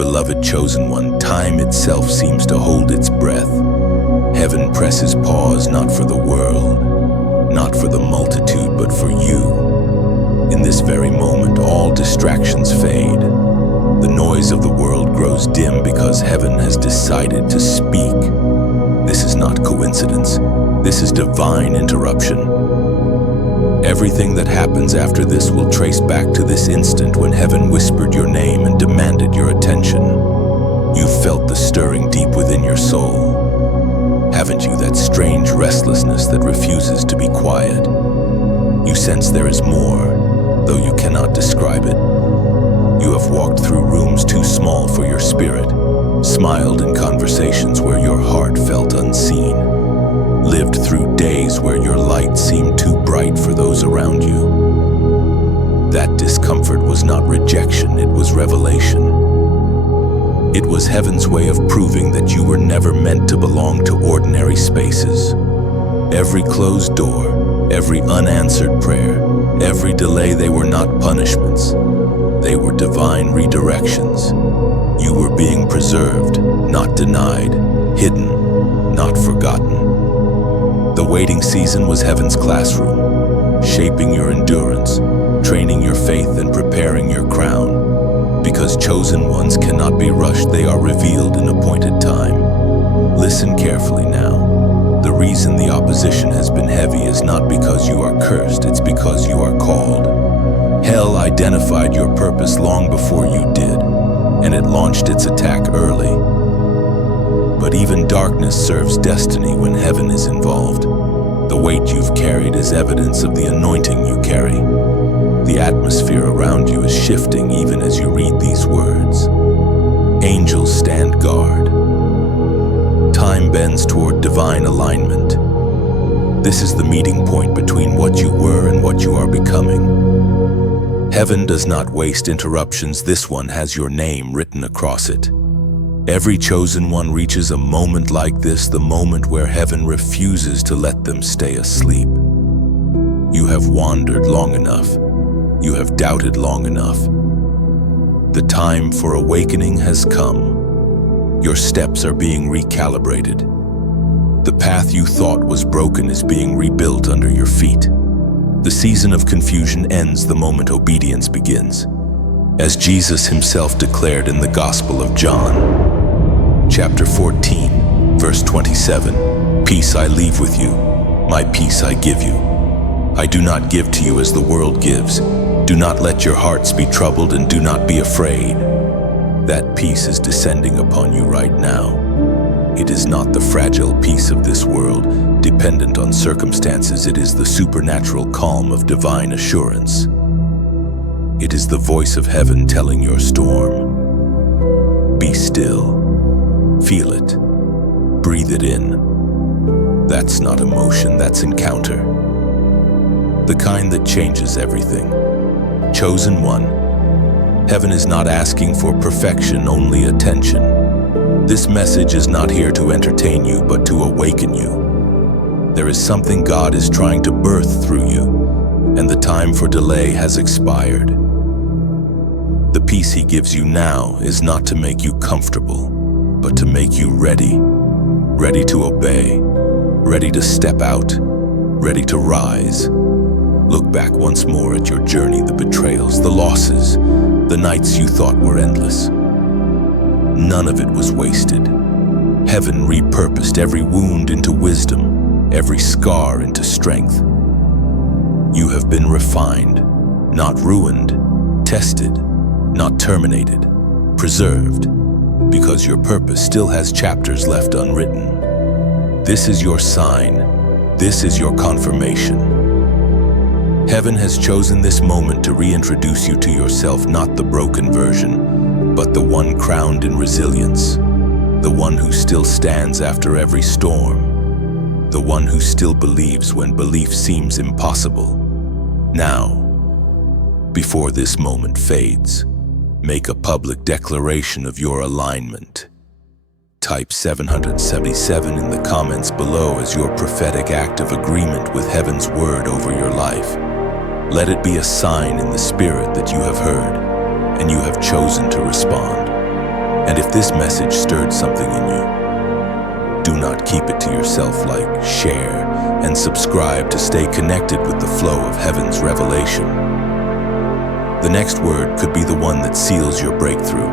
Beloved chosen one, time itself seems to hold its breath. Heaven presses pause, not for the world, not for the multitude, but for you. In this very moment, all distractions fade. The noise of the world grows dim because heaven has decided to speak. This is not coincidence. This is divine interruption. Everything that happens after this will trace back to this instant when heaven whispered your name and demanded your attention. You felt the stirring deep within your soul. Haven't you, that strange restlessness that refuses to be quiet? You sense there is more, though you cannot describe it. You have walked through rooms too small for your spirit, smiled in conversations where your heart felt unseen, lived through days where your light seemed too bright for those around you. That discomfort was not rejection, it was revelation. It was heaven's way of proving that you were never meant to belong to ordinary spaces. Every closed door, every unanswered prayer, every delay, they were not punishments. They were divine redirections. You were being preserved, not denied, hidden, not forgotten. The waiting season was heaven's classroom, shaping your endurance, training your faith, and preparing your crown. Because chosen ones cannot be rushed, they are revealed in appointed time. Listen carefully now. The reason the opposition has been heavy is not because you are cursed, it's because you are called. Hell identified your purpose long before you did, and it launched its attack early. But even darkness serves destiny when heaven is involved. The weight you've carried is evidence of the anointing you carry. The atmosphere around you is shifting even as you read these words. Angels stand guard. Time bends toward divine alignment. This is the meeting point between what you were and what you are becoming. Heaven does not waste interruptions. This one has your name written across it. Every chosen one reaches a moment like this, the moment where heaven refuses to let them stay asleep. You have wandered long enough. You have doubted long enough. The time for awakening has come. Your steps are being recalibrated. The path you thought was broken is being rebuilt under your feet. The season of confusion ends the moment obedience begins. As Jesus himself declared in the Gospel of John, chapter 14, verse 27, "Peace I leave with you, my peace I give you. I do not give to you as the world gives. Do not let your hearts be troubled and do not be afraid." That peace is descending upon you right now. It is not the fragile peace of this world, dependent on circumstances. It is the supernatural calm of divine assurance. It is the voice of heaven telling your storm, "Be still." Feel it. Breathe it in. That's not emotion, that's encounter. The kind that changes everything. Chosen one, heaven is not asking for perfection, only attention. This message is not here to entertain you, but to awaken you. There is something God is trying to birth through you, and the time for delay has expired. The peace he gives you now is not to make you comfortable, but to make you ready. Ready to obey, ready to step out, ready to rise. Look back once more at your journey, the betrayals, the losses, the nights you thought were endless. None of it was wasted. Heaven repurposed every wound into wisdom, every scar into strength. You have been refined, not ruined, tested, not terminated, preserved, because your purpose still has chapters left unwritten. This is your sign. This is your confirmation. Heaven has chosen this moment to reintroduce you to yourself, not the broken version, but the one crowned in resilience, the one who still stands after every storm, the one who still believes when belief seems impossible. Now, before this moment fades, make a public declaration of your alignment. Type 777 in the comments below as your prophetic act of agreement with heaven's word over your life. Let it be a sign in the spirit that you have heard and you have chosen to respond. And if this message stirred something in you, do not keep it to yourself. Like, share, and subscribe to stay connected with the flow of heaven's revelation. The next word could be the one that seals your breakthrough.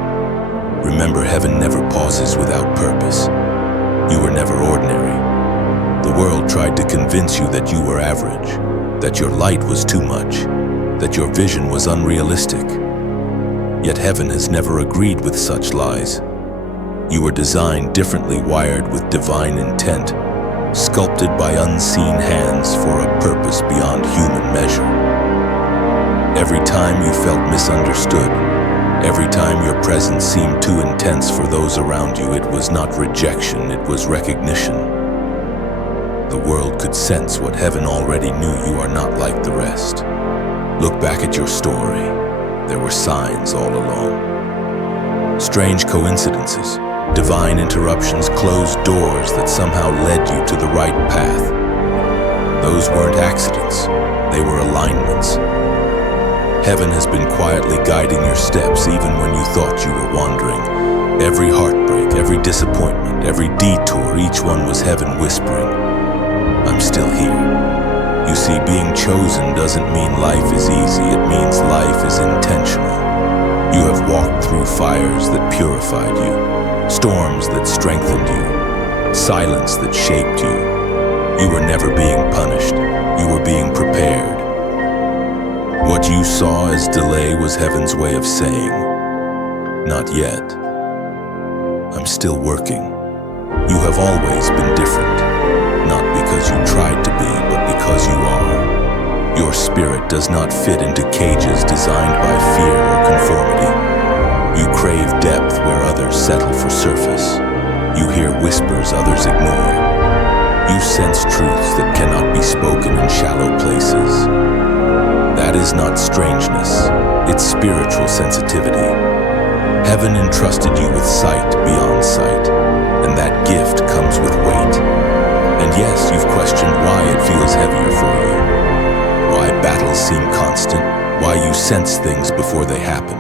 Remember, heaven never pauses without purpose. You were never ordinary. The world tried to convince you that you were average, that your light was too much, that your vision was unrealistic. Yet heaven has never agreed with such lies. You were designed differently, wired with divine intent, sculpted by unseen hands for a purpose beyond human measure. Every time you felt misunderstood, every time your presence seemed too intense for those around you, it was not rejection, it was recognition. The world could sense what heaven already knew: you are not like the rest. Look back at your story. There were signs all along. Strange coincidences, divine interruptions, closed doors that somehow led you to the right path. Those weren't accidents, they were alignments. Heaven has been quietly guiding your steps even when you thought you were wandering. Every heartbreak, every disappointment, every detour, each one was heaven whispering, "I'm still here." You see, being chosen doesn't mean life is easy, it means life is intentional. You have walked through fires that purified you, storms that strengthened you, silence that shaped you. You were never being punished, you were being prepared. What you saw as delay was heaven's way of saying, "Not yet. I'm still working." You have always been different, not because you tried to be, but because you are. Your spirit does not fit into cages designed by fear or conformity. You crave depth where others settle for surface. You hear whispers others ignore. You sense truths that cannot be spoken in shallow places. That is not strangeness, it's spiritual sensitivity. Heaven entrusted you with sight beyond sight, and that gift comes with weight. And yes, you've questioned why it feels heavier for you, why battles seem constant, why you sense things before they happen.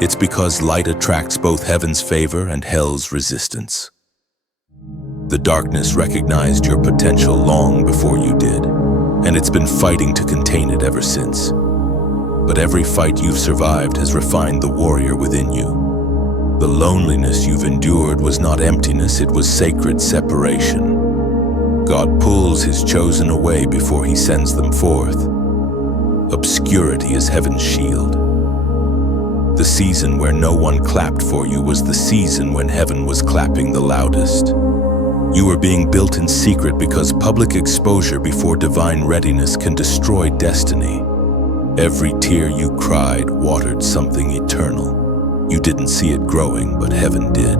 It's because light attracts both heaven's favor and hell's resistance. The darkness recognized your potential long before you did, and it's been fighting to contain it ever since. But every fight you've survived has refined the warrior within you. The loneliness you've endured was not emptiness, it was sacred separation. God pulls his chosen away before he sends them forth. Obscurity is heaven's shield. The season where no one clapped for you was the season when heaven was clapping the loudest. You were being built in secret because public exposure before divine readiness can destroy destiny. Every tear you cried watered something eternal. You didn't see it growing, but heaven did.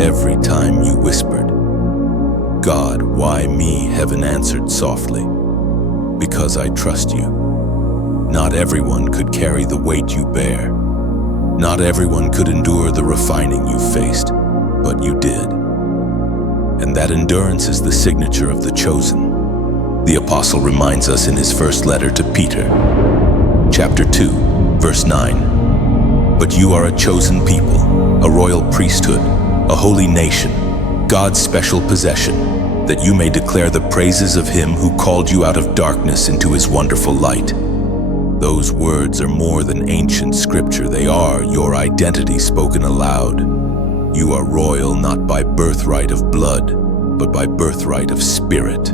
Every time you whispered, "God, why me?" heaven answered softly, "Because I trust you." Not everyone could carry the weight you bear. Not everyone could endure the refining you faced, but you did. And that endurance is the signature of the chosen. The apostle reminds us in his first letter to Peter, chapter 2, verse 9, "But you are a chosen people, a royal priesthood, a holy nation, God's special possession, that you may declare the praises of him who called you out of darkness into his wonderful light." Those words are more than ancient scripture, they are your identity spoken aloud. You are royal not by birthright of blood, but by birthright of spirit.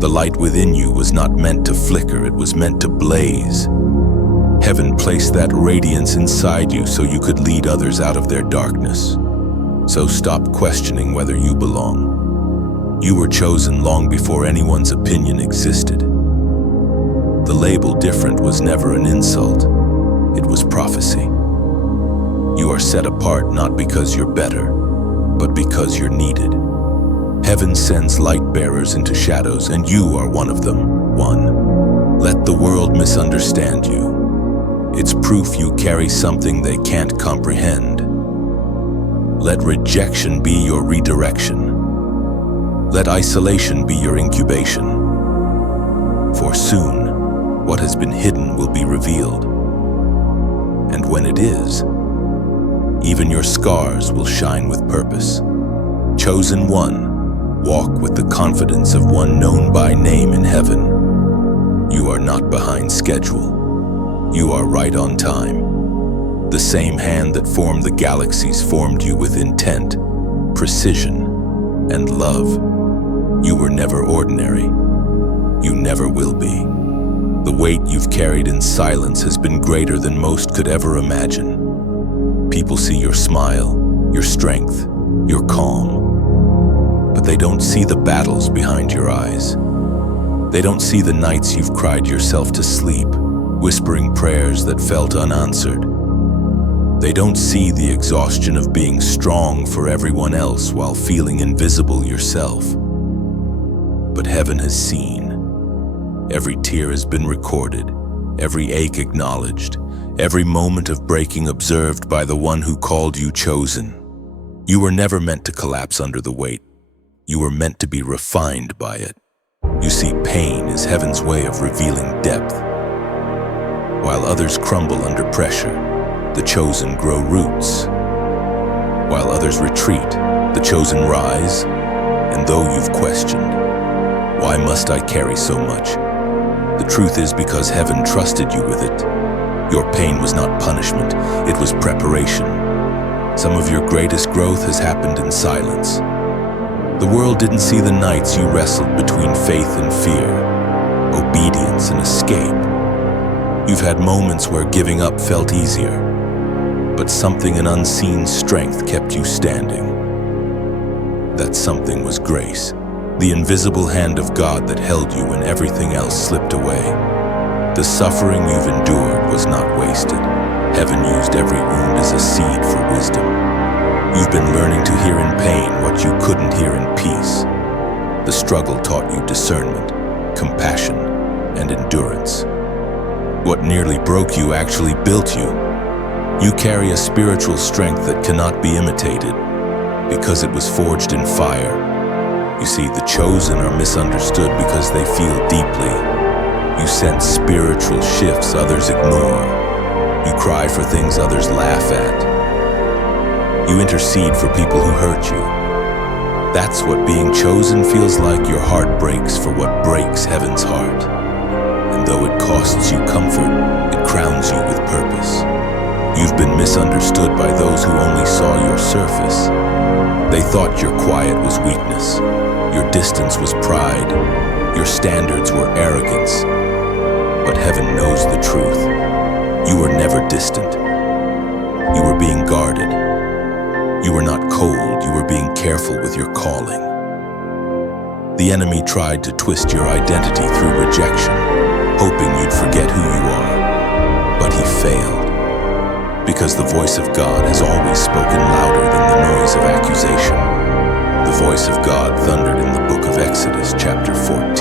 The light within you was not meant to flicker, it was meant to blaze. Heaven placed that radiance inside you so you could lead others out of their darkness. So stop questioning whether you belong. You were chosen long before anyone's opinion existed. The label different was never an insult, it was prophecy. You are set apart not because you're better, but because you're needed. Heaven sends light bearers into shadows, and you are one of them. Let the world misunderstand you. It's proof you carry something they can't comprehend. Let rejection be your redirection. Let isolation be your incubation. For soon, what has been hidden will be revealed. And when it is, Even your scars will shine with purpose. Chosen one, walk with the confidence of one known by name in heaven. You are not behind schedule. You are right on time. The same hand that formed the galaxies formed you with intent, precision, and love. You were never ordinary. You never will be. The weight you've carried in silence has been greater than most could ever imagine. People see your smile, your strength, your calm, but they don't see the battles behind your eyes. They don't see the nights you've cried yourself to sleep, whispering prayers that felt unanswered. They don't see the exhaustion of being strong for everyone else while feeling invisible yourself. But heaven has seen. Every tear has been recorded, every ache acknowledged, every moment of breaking observed by the one who called you chosen. You were never meant to collapse under the weight. You were meant to be refined by it. You see, pain is heaven's way of revealing depth. While others crumble under pressure, the chosen grow roots. While others retreat, the chosen rise. And though you've questioned, why must I carry so much? The truth is because heaven trusted you with it. Your pain was not punishment, it was preparation. Some of your greatest growth has happened in silence. The world didn't see the nights you wrestled between faith and fear, obedience and escape. You've had moments where giving up felt easier, but something in unseen strength kept you standing. That something was grace, the invisible hand of God that held you when everything else slipped away. The suffering you've endured was not wasted. Heaven used every wound as a seed for wisdom. You've been learning to hear in pain what you couldn't hear in peace. The struggle taught you discernment, compassion, and endurance. What nearly broke you actually built you. You carry a spiritual strength that cannot be imitated because it was forged in fire. You see, the chosen are misunderstood because they feel deeply. You sense spiritual shifts others ignore. You cry for things others laugh at. You intercede for people who hurt you. That's what being chosen feels like. Your heart breaks for what breaks heaven's heart. And though it costs you comfort, it crowns you with purpose. You've been misunderstood by those who only saw your surface. They thought your quiet was weakness, your distance was pride, your standards were arrogance. But heaven knows the truth. You were never distant. You were being guarded. You were not cold, you were being careful with your calling. The enemy tried to twist your identity through rejection, hoping you'd forget who you are. But he failed. Because the voice of God has always spoken louder than the noise of accusation. The voice of God thundered in the book of Exodus, chapter 14,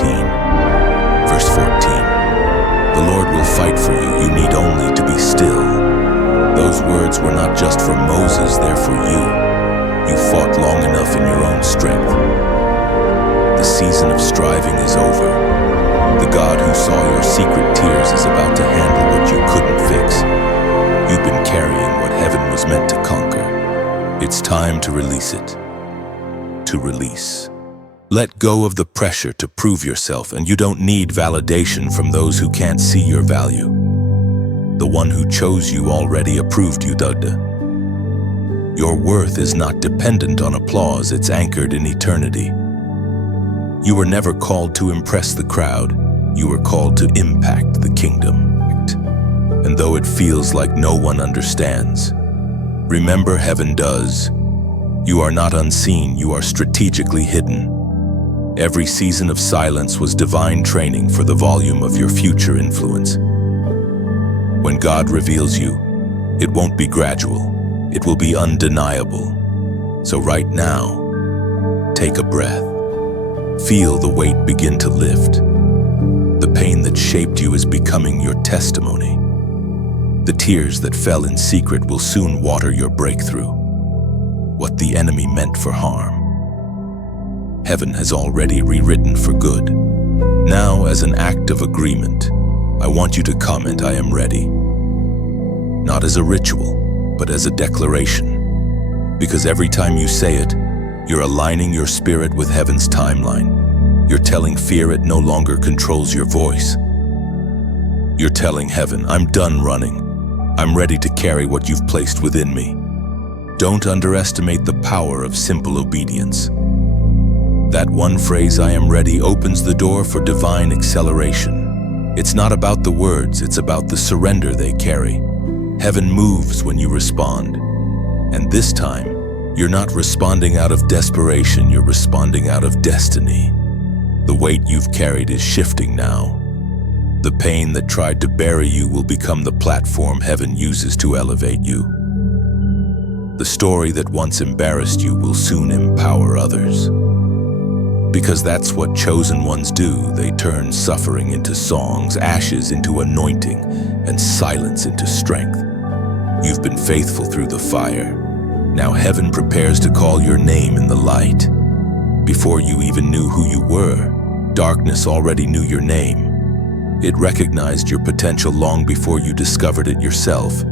verse 14. The Lord will fight for you, you need only to be still. Those words were not just for Moses, they're for you. You fought long enough in your own strength. The season of striving is over. The God who saw your secret tears is about to handle what you couldn't fix. You've been carrying what heaven was meant to conquer. It's time to release it. To release. Let go of the pressure to prove yourself, and you don't need validation from those who can't see your value. The one who chose you already approved you, Dugda. Your worth is not dependent on applause, it's anchored in eternity. You were never called to impress the crowd, you were called to impact the kingdom. And though it feels like no one understands, remember heaven does. You are not unseen, you are strategically hidden. Every season of silence was divine training for the volume of your future influence. When God reveals you, it won't be gradual, it will be undeniable. So right now, take a breath. Feel the weight begin to lift. The pain that shaped you is becoming your testimony. The tears that fell in secret will soon water your breakthrough. What the enemy meant for harm, heaven has already rewritten for good. Now, as an act of agreement, I want you to comment, I am ready. Not as a ritual, but as a declaration. Because every time you say it, you're aligning your spirit with heaven's timeline. You're telling fear it no longer controls your voice. You're telling heaven, I'm done running. I'm ready to carry what you've placed within me. Don't underestimate the power of simple obedience. That one phrase, I am ready, opens the door for divine acceleration. It's not about the words, it's about the surrender they carry. Heaven moves when you respond. And this time, you're not responding out of desperation, you're responding out of destiny. The weight you've carried is shifting now. The pain that tried to bury you will become the platform heaven uses to elevate you. The story that once embarrassed you will soon empower others. Because that's what chosen ones do. They turn suffering into songs, ashes into anointing, and silence into strength. You've been faithful through the fire. Now heaven prepares to call your name in the light. Before you even knew who you were, darkness already knew your name. It recognized your potential long before you discovered it yourself.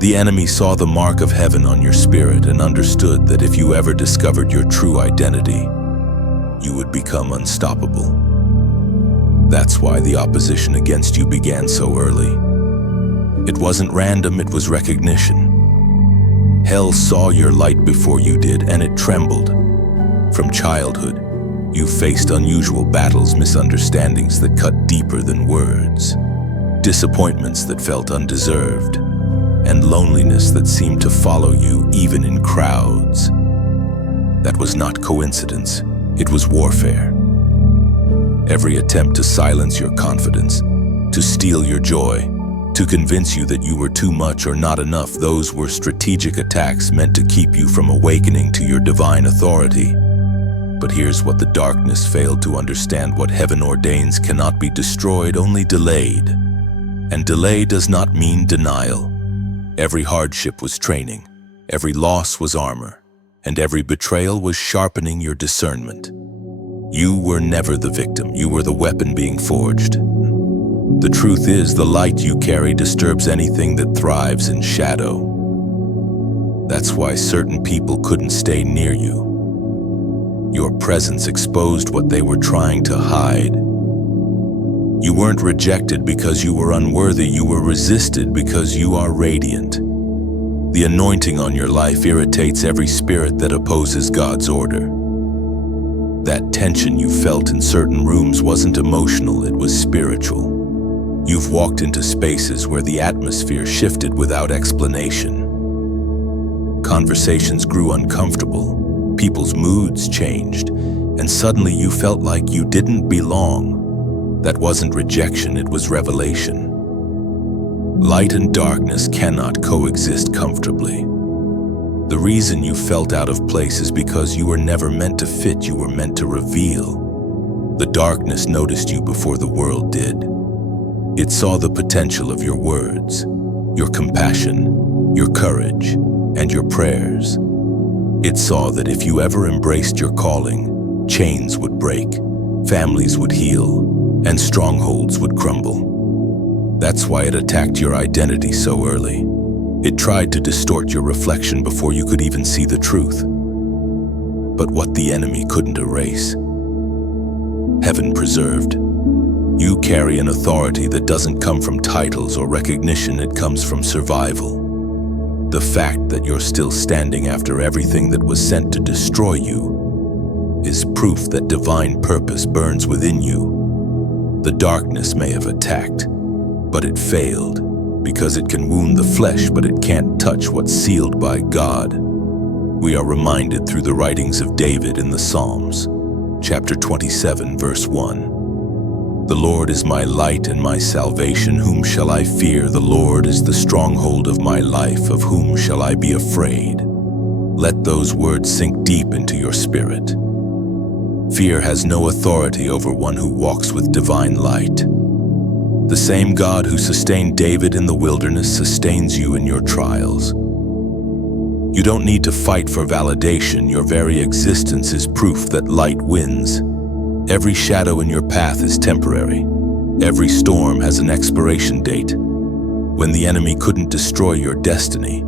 The enemy saw the mark of heaven on your spirit and understood that if you ever discovered your true identity, you would become unstoppable. That's why the opposition against you began so early. It wasn't random, it was recognition. Hell saw your light before you did, and it trembled. From childhood, you faced unusual battles, misunderstandings that cut deeper than words, disappointments that felt undeserved, and loneliness that seemed to follow you even in crowds. That was not coincidence, it was warfare. Every attempt to silence your confidence, to steal your joy, to convince you that you were too much or not enough, those were strategic attacks meant to keep you from awakening to your divine authority. But here's what the darkness failed to understand: what heaven ordains cannot be destroyed, only delayed. And delay does not mean denial. Every hardship was training, every loss was armor, and every betrayal was sharpening your discernment. You were never the victim, you were the weapon being forged. The truth is, the light you carry disturbs anything that thrives in shadow. That's why certain people couldn't stay near you. Your presence exposed what they were trying to hide. You weren't rejected because you were unworthy, you were resisted because you are radiant. The anointing on your life irritates every spirit that opposes God's order. That tension you felt in certain rooms wasn't emotional, it was spiritual. You've walked into spaces where the atmosphere shifted without explanation. Conversations grew uncomfortable, people's moods changed, and suddenly you felt like you didn't belong. That wasn't rejection, it was revelation. Light and darkness cannot coexist comfortably. The reason you felt out of place is because you were never meant to fit, you were meant to reveal. The darkness noticed you before the world did. It saw the potential of your words, your compassion, your courage, and your prayers. It saw that if you ever embraced your calling, chains would break, families would heal, and strongholds would crumble. That's why it attacked your identity so early. It tried to distort your reflection before you could even see the truth. But what the enemy couldn't erase, heaven preserved. You carry an authority that doesn't come from titles or recognition, it comes from survival. The fact that you're still standing after everything that was sent to destroy you is proof that divine purpose burns within you. The darkness may have attacked, but it failed, because it can wound the flesh, but it can't touch what's sealed by God. We are reminded through the writings of David in the Psalms, chapter 27, verse 1. The Lord is my light and my salvation, whom shall I fear? The Lord is the stronghold of my life, of whom shall I be afraid? Let those words sink deep into your spirit. Fear has no authority over one who walks with divine light. The same God who sustained David in the wilderness sustains you in your trials. You don't need to fight for validation. Your very existence is proof that light wins. Every shadow in your path is temporary. Every storm has an expiration date. When the enemy couldn't destroy your destiny,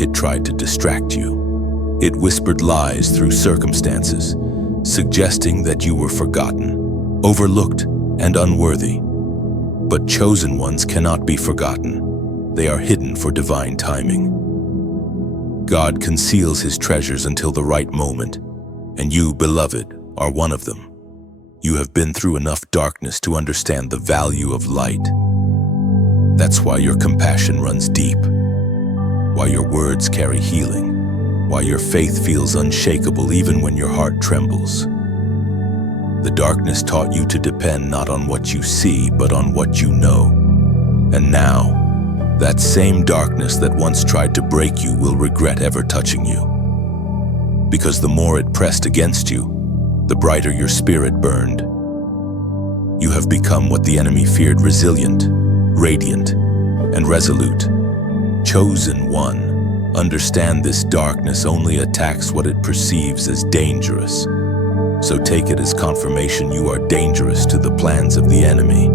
It tried to distract you. It whispered lies through circumstances, suggesting that you were forgotten, overlooked, and unworthy. But chosen ones cannot be forgotten. They are hidden for divine timing. God conceals his treasures until the right moment, and you, beloved, are one of them. You have been through enough darkness to understand the value of light. That's why your compassion runs deep, why your words carry healing, why your faith feels unshakable even when your heart trembles. The darkness taught you to depend not on what you see, but on what you know. And now, that same darkness that once tried to break you will regret ever touching you. Because the more it pressed against you, the brighter your spirit burned. You have become what the enemy feared: resilient, radiant, and resolute. Chosen one. Understand this darkness only attacks what it perceives as dangerous. So take it as confirmation you are dangerous to the plans of the enemy.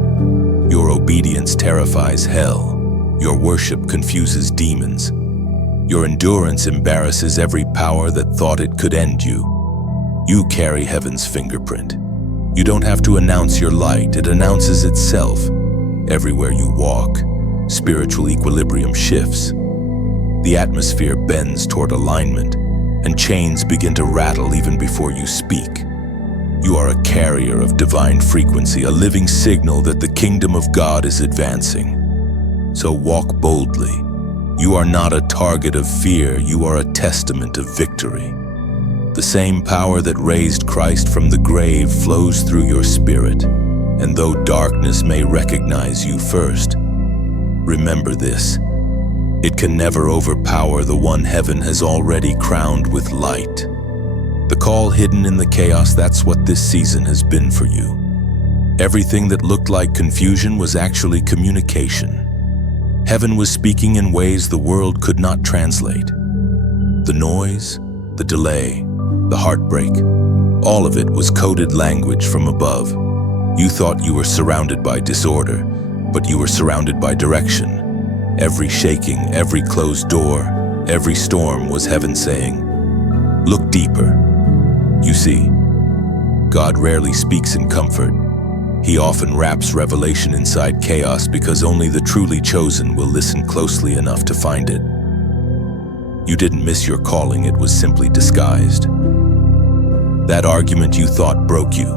Your obedience terrifies hell. Your worship confuses demons. Your endurance embarrasses every power that thought it could end you. You carry heaven's fingerprint. You don't have to announce your light, it announces itself. Everywhere you walk, spiritual equilibrium shifts. The atmosphere bends toward alignment, and chains begin to rattle even before you speak. You are a carrier of divine frequency, a living signal that the kingdom of God is advancing. So walk boldly. You are not a target of fear, you are a testament of victory. The same power that raised Christ from the grave flows through your spirit, and though darkness may recognize you first, remember this: it can never overpower the one heaven has already crowned with light. The call hidden in the chaos, that's what this season has been for you. Everything that looked like confusion was actually communication. Heaven was speaking in ways the world could not translate. The noise, the delay, the heartbreak, all of it was coded language from above. You thought you were surrounded by disorder, but you were surrounded by direction. Every shaking, every closed door, every storm was heaven saying, "Look deeper." You see, God rarely speaks in comfort. He often wraps revelation inside chaos because only the truly chosen will listen closely enough to find it. You didn't miss your calling, it was simply disguised. That argument you thought broke you,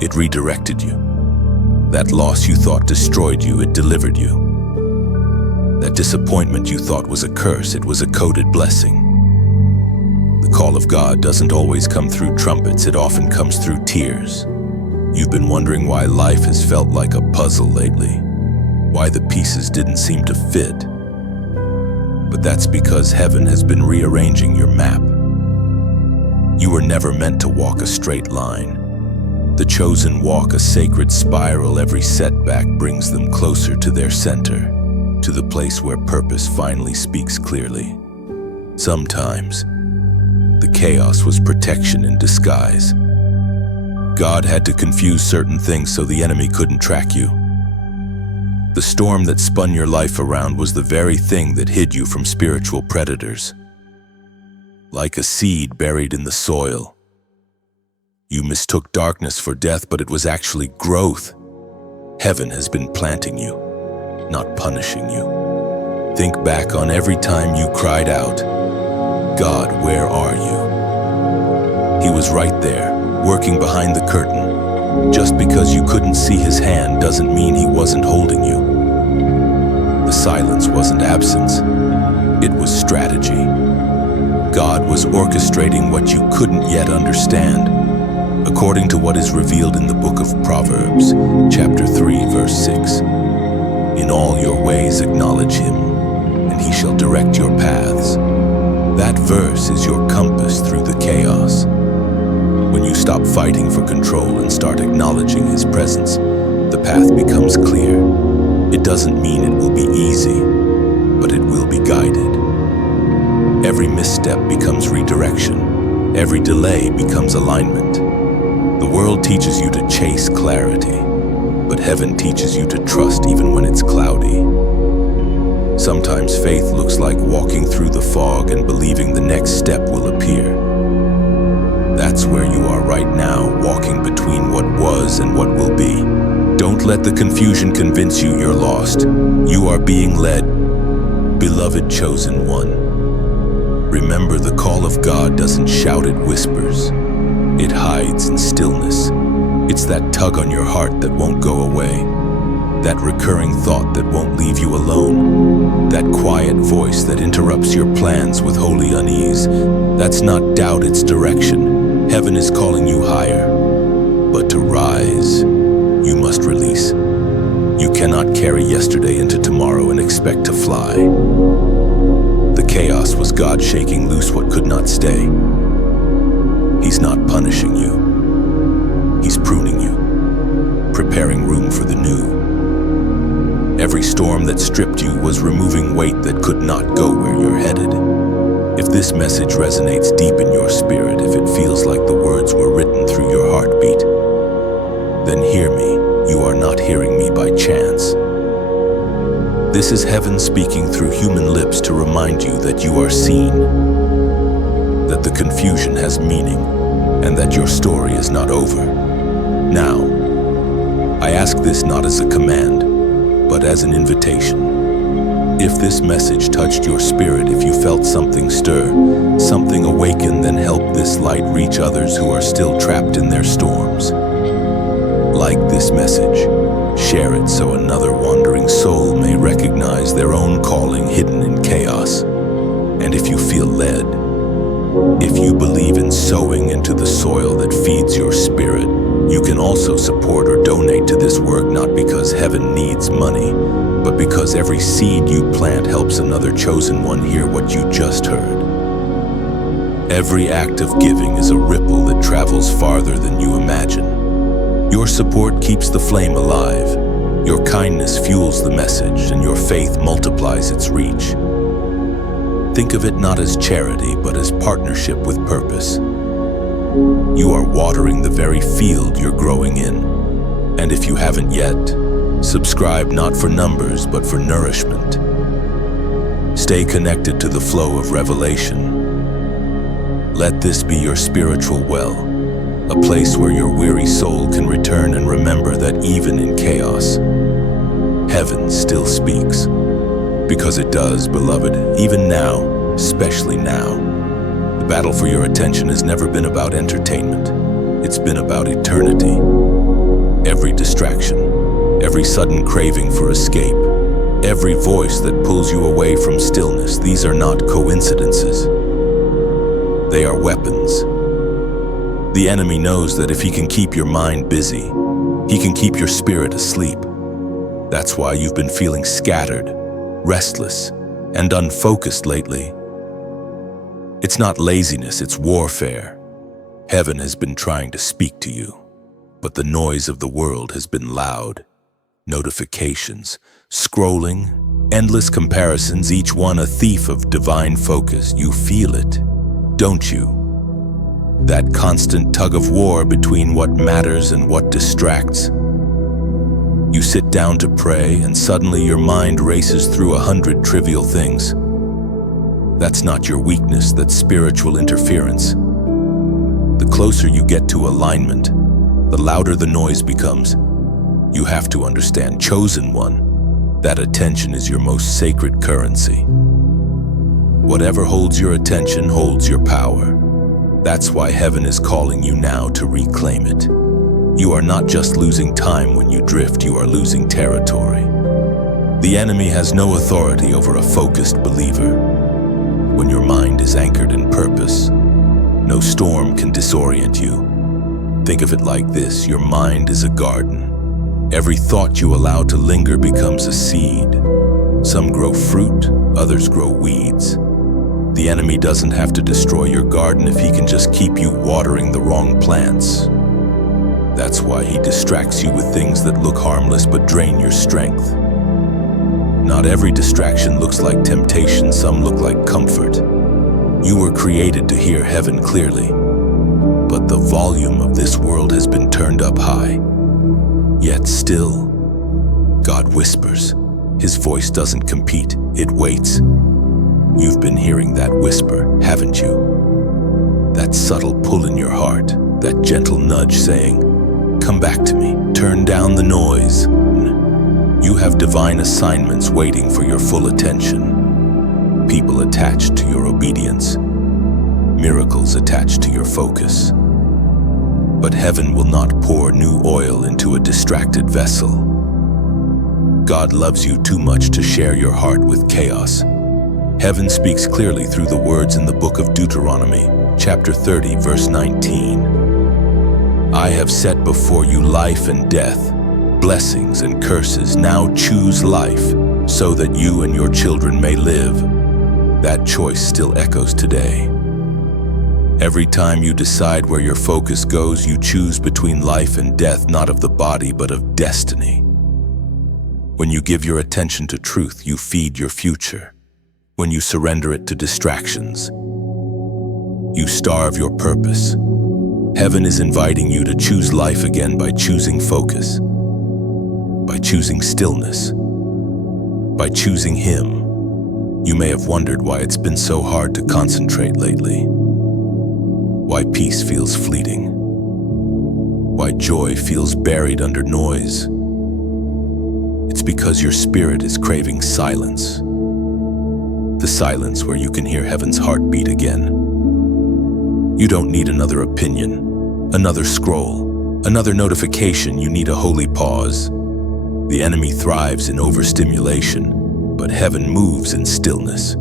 it redirected you. That loss you thought destroyed you, it delivered you. That disappointment you thought was a curse, it was a coded blessing. The call of God doesn't always come through trumpets, it often comes through tears. You've been wondering why life has felt like a puzzle lately, why the pieces didn't seem to fit. But that's because heaven has been rearranging your map. You were never meant to walk a straight line. The chosen walk a sacred spiral. Every setback brings them closer to their center, to the place where purpose finally speaks clearly. Sometimes, the chaos was protection in disguise. God had to confuse certain things so the enemy couldn't track you. The storm that spun your life around was the very thing that hid you from spiritual predators. Like a seed buried in the soil. You mistook darkness for death, but it was actually growth. Heaven has been planting you, not punishing you. Think back on every time you cried out, "God, where are you?" He was right there, working behind the curtain. Just because you couldn't see his hand doesn't mean he wasn't holding you. The silence wasn't absence, it was strategy. God was orchestrating what you couldn't yet understand. According to what is revealed in the book of Proverbs, chapter 3, verse 6, "In all your ways acknowledge him, and he shall direct your paths." That verse is your compass through the chaos. When you stop fighting for control and start acknowledging his presence, the path becomes clear. It doesn't mean it will be easy, but it will be guided. Every misstep becomes redirection. Every delay becomes alignment. The world teaches you to chase clarity, but heaven teaches you to trust even when it's cloudy. Sometimes faith looks like walking through the fog and believing the next step will appear. That's where you are right now, walking between what was and what will be. Don't let the confusion convince you you're lost. You are being led. Beloved chosen one. Remember, the call of God doesn't shout, it whispers. It hides in stillness. It's that tug on your heart that won't go away. That recurring thought that won't leave you alone. That quiet voice that interrupts your plans with holy unease. That's not doubt, it's direction. Heaven is calling you higher. But to rise, you must release. You cannot carry yesterday into tomorrow and expect to fly. The chaos was God shaking loose what could not stay. He's not punishing you. He's pruning you, preparing room for the new. Every storm that stripped you was removing weight that could not go where you're headed. If this message resonates deep in your spirit, if it feels like the words were written through your heartbeat, then hear me. You are not hearing me by chance. This is heaven speaking through human lips to remind you that you are seen, that the confusion has meaning, and that your story is not over. Now, I ask this not as a command, but as an invitation. If this message touched your spirit, if you felt something stir, something awaken, then help this light reach others who are still trapped in their storms. Like this message, share it so another wandering soul may recognize their own calling hidden in chaos. And if you feel led, if you believe in sowing into the soil that feeds your spirit, you can also support or donate to this work, not because heaven needs money, but because every seed you plant helps another chosen one hear what you just heard. Every act of giving is a ripple that travels farther than you imagine. Your support keeps the flame alive. Your kindness fuels the message, and your faith multiplies its reach. Think of it not as charity, but as partnership with purpose. You are watering the very field you're growing in. And if you haven't yet, subscribe not for numbers, but for nourishment. Stay connected to the flow of revelation. Let this be your spiritual well, a place where your weary soul can return and remember that even in chaos, heaven still speaks. Because it does, beloved, even now, especially now. The battle for your attention has never been about entertainment. It's been about eternity. Every distraction, every sudden craving for escape, every voice that pulls you away from stillness, these are not coincidences. They are weapons. The enemy knows that if he can keep your mind busy, he can keep your spirit asleep. That's why you've been feeling scattered, restless, and unfocused lately. It's not laziness, it's warfare. Heaven has been trying to speak to you, but the noise of the world has been loud. Notifications, scrolling, endless comparisons, each one a thief of divine focus. You feel it, don't you? That constant tug of war between what matters and what distracts. You sit down to pray, and suddenly your mind races through 100 trivial things. That's not your weakness, that's spiritual interference. The closer you get to alignment, the louder the noise becomes. You have to understand, chosen one, that attention is your most sacred currency. Whatever holds your attention holds your power. That's why heaven is calling you now to reclaim it. You are not just losing time when you drift, you are losing territory. The enemy has no authority over a focused believer. When your mind is anchored in purpose, no storm can disorient you. Think of it like this: your mind is a garden. Every thought you allow to linger becomes a seed. Some grow fruit, others grow weeds. The enemy doesn't have to destroy your garden if he can just keep you watering the wrong plants. That's why he distracts you with things that look harmless but drain your strength. Not every distraction looks like temptation, some look like comfort. You were created to hear heaven clearly, but the volume of this world has been turned up high. Yet still, God whispers, His voice doesn't compete, it waits. You've been hearing that whisper, haven't you? That subtle pull in your heart, that gentle nudge saying, "Come back to me, turn down the noise." You have divine assignments waiting for your full attention. People attached to your obedience. Miracles attached to your focus. But heaven will not pour new oil into a distracted vessel. God loves you too much to share your heart with chaos. Heaven speaks clearly through the words in the book of Deuteronomy, chapter 30, verse 19. I have set before you life and death, blessings and curses. Now choose life, so that you and your children may live. That choice still echoes today. Every time you decide where your focus goes, you choose between life and death, not of the body, but of destiny. When you give your attention to truth, you feed your future. When you surrender it to distractions, you starve your purpose. Heaven is inviting you to choose life again by choosing focus, by choosing stillness, by choosing Him. You may have wondered why it's been so hard to concentrate lately, why peace feels fleeting, why joy feels buried under noise. It's because your spirit is craving silence, the silence where you can hear heaven's heartbeat again. You don't need another opinion, another scroll, another notification. You need a holy pause. The enemy thrives in overstimulation, but heaven moves in stillness.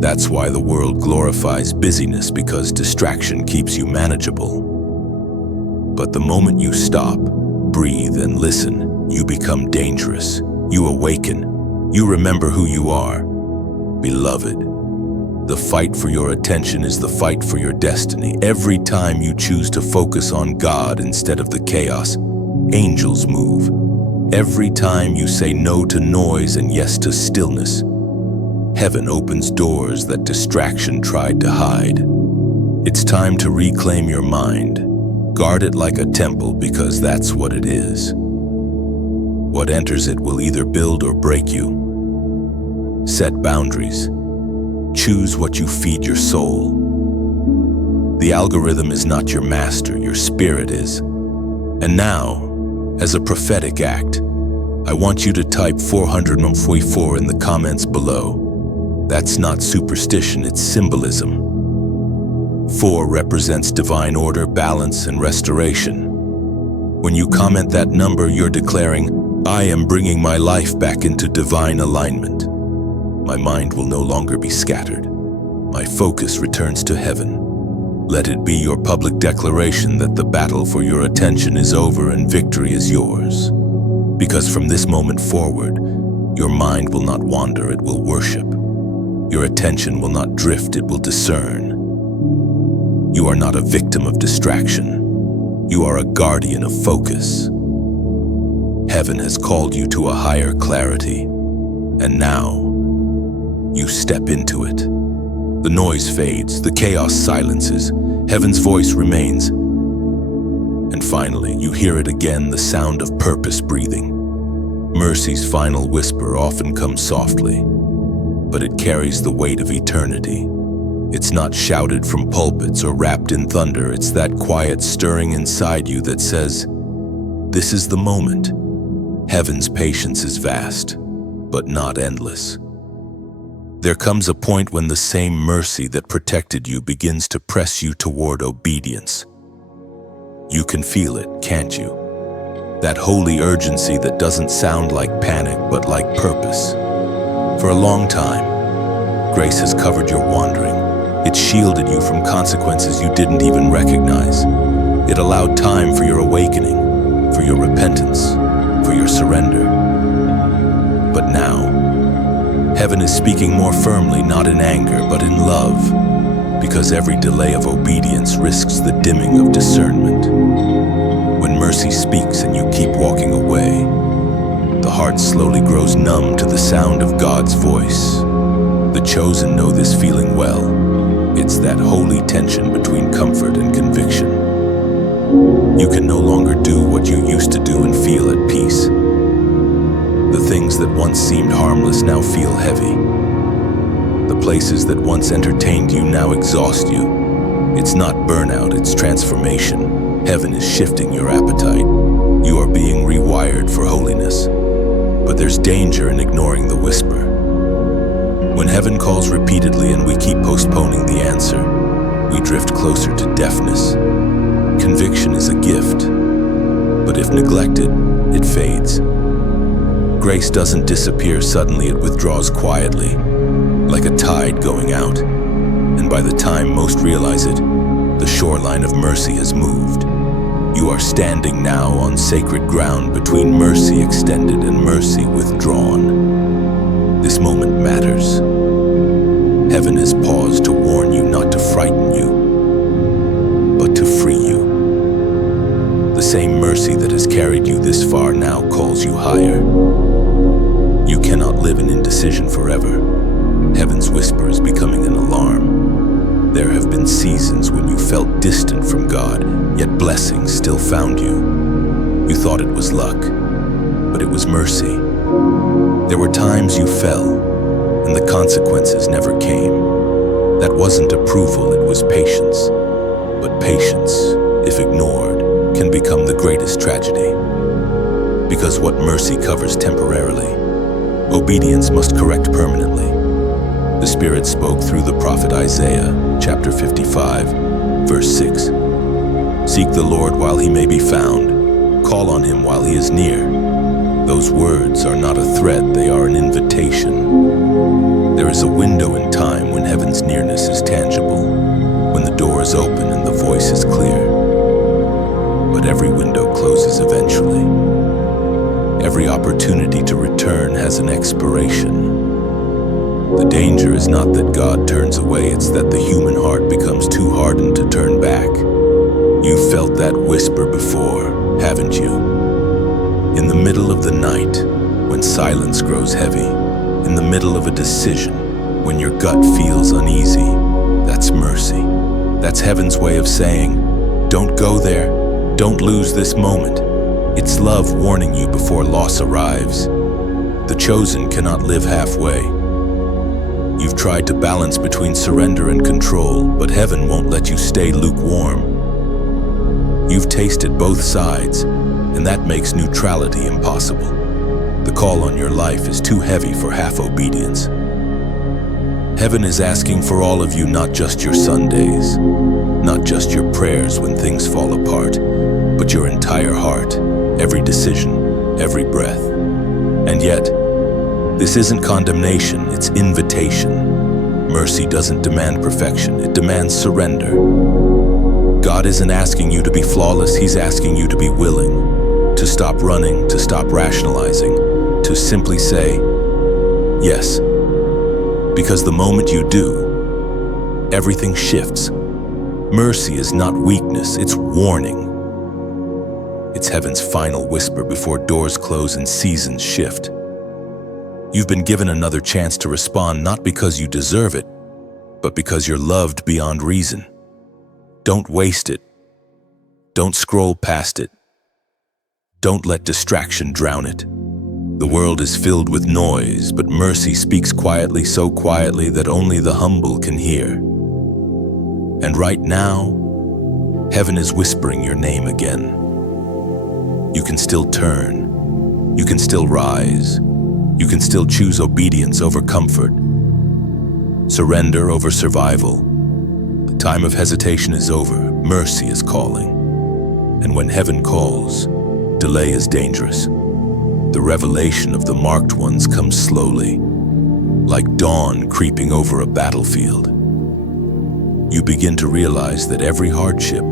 That's why the world glorifies busyness, because distraction keeps you manageable. But the moment you stop, breathe, and listen, you become dangerous. You awaken. You remember who you are. Beloved, the fight for your attention is the fight for your destiny. Every time you choose to focus on God instead of the chaos, angels move. Every time you say no to noise and yes to stillness, heaven opens doors that distraction tried to hide. It's time to reclaim your mind. Guard it like a temple, because that's what it is. What enters it will either build or break you. Set boundaries. Choose what you feed your soul. The algorithm is not your master, your spirit is. And now, as a prophetic act, I want you to type 444 in the comments below. That's not superstition, it's symbolism. 4 represents divine order, balance, and restoration. When you comment that number, you're declaring, I am bringing my life back into divine alignment. My mind will no longer be scattered. My focus returns to heaven. Let it be your public declaration that the battle for your attention is over and victory is yours. Because from this moment forward, your mind will not wander, it will worship. Your attention will not drift, it will discern. You are not a victim of distraction. You are a guardian of focus. Heaven has called you to a higher clarity, and now you step into it. The noise fades, the chaos silences, heaven's voice remains. And finally, you hear it again, the sound of purpose breathing. Mercy's final whisper often comes softly, but it carries the weight of eternity. It's not shouted from pulpits or wrapped in thunder. It's that quiet stirring inside you that says, this is the moment. Heaven's patience is vast, but not endless. There comes a point when the same mercy that protected you begins to press you toward obedience. You can feel it, can't you? That holy urgency that doesn't sound like panic, but like purpose. For a long time, grace has covered your wandering. It shielded you from consequences you didn't even recognize. It allowed time for your awakening, for your repentance, for your surrender. But now, heaven is speaking more firmly, not in anger, but in love, because every delay of obedience risks the dimming of discernment. When mercy speaks and you keep walking away, the heart slowly grows numb to the sound of God's voice. The chosen know this feeling well. It's that holy tension between comfort and conviction. You can no longer do what you used to do and feel at peace. The things that once seemed harmless now feel heavy. The places that once entertained you now exhaust you. It's not burnout, it's transformation. Heaven is shifting your appetite. You are being rewired for holiness. But there's danger in ignoring the whisper. When heaven calls repeatedly and we keep postponing the answer, we drift closer to deafness. Conviction is a gift, but if neglected, it fades. Grace doesn't disappear suddenly, it withdraws quietly, like a tide going out. And by the time most realize it, the shoreline of mercy has moved. You are standing now on sacred ground between mercy extended and mercy withdrawn. This moment matters. Heaven has paused to warn you, not to frighten you, but to free you. The same mercy that has carried you this far now calls you higher. You cannot live in indecision forever. Heaven's whisper is becoming an alarm. There have been seasons when you felt distant from God, yet blessings still found you. You thought it was luck, but it was mercy. There were times you fell, and the consequences never came. That wasn't approval, it was patience. But patience, if ignored, can become the greatest tragedy. Because what mercy covers temporarily, obedience must correct permanently. The Spirit spoke through the prophet Isaiah, chapter 55, verse 6. Seek the Lord while he may be found. Call on him while he is near. Those words are not a threat, they are an invitation. There is a window in time when heaven's nearness is tangible, when the door is open and the voice is clear. But every window closes eventually. Every opportunity to return has an expiration. The danger is not that God turns away, it's that the human heart becomes too hardened to turn back. You've felt that whisper before, haven't you? In the middle of the night, when silence grows heavy, in the middle of a decision, when your gut feels uneasy, that's mercy. That's heaven's way of saying, don't go there, don't lose this moment. It's love warning you before loss arrives. The chosen cannot live halfway. You've tried to balance between surrender and control, but heaven won't let you stay lukewarm. You've tasted both sides, and that makes neutrality impossible. The call on your life is too heavy for half obedience. Heaven is asking for all of you, not just your Sundays, not just your prayers when things fall apart, but your entire heart, every decision, every breath. And yet, this isn't condemnation, it's invitation. Mercy doesn't demand perfection, it demands surrender. God isn't asking you to be flawless, he's asking you to be willing, to stop running, to stop rationalizing, to simply say, yes. Because the moment you do, everything shifts. Mercy is not weakness, it's warning. It's heaven's final whisper before doors close and seasons shift. You've been given another chance to respond, not because you deserve it, but because you're loved beyond reason. Don't waste it. Don't scroll past it. Don't let distraction drown it. The world is filled with noise, but mercy speaks quietly, so quietly that only the humble can hear. And right now, heaven is whispering your name again. You can still turn. You can still rise. You can still choose obedience over comfort, surrender over survival. The time of hesitation is over. Mercy is calling. And when heaven calls, delay is dangerous. The revelation of the marked ones comes slowly, like dawn creeping over a battlefield. You begin to realize that every hardship,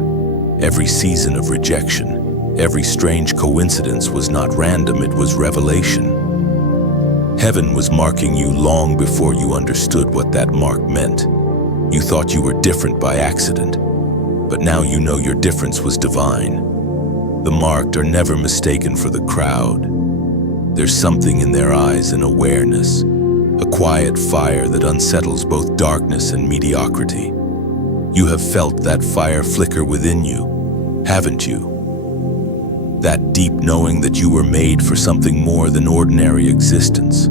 every season of rejection, every strange coincidence was not random, it was revelation. Heaven was marking you long before you understood what that mark meant. You thought you were different by accident, but now you know your difference was divine. The marked are never mistaken for the crowd. There's something in their eyes, an awareness, a quiet fire that unsettles both darkness and mediocrity. You have felt that fire flicker within you, haven't you? That deep knowing that you were made for something more than ordinary existence.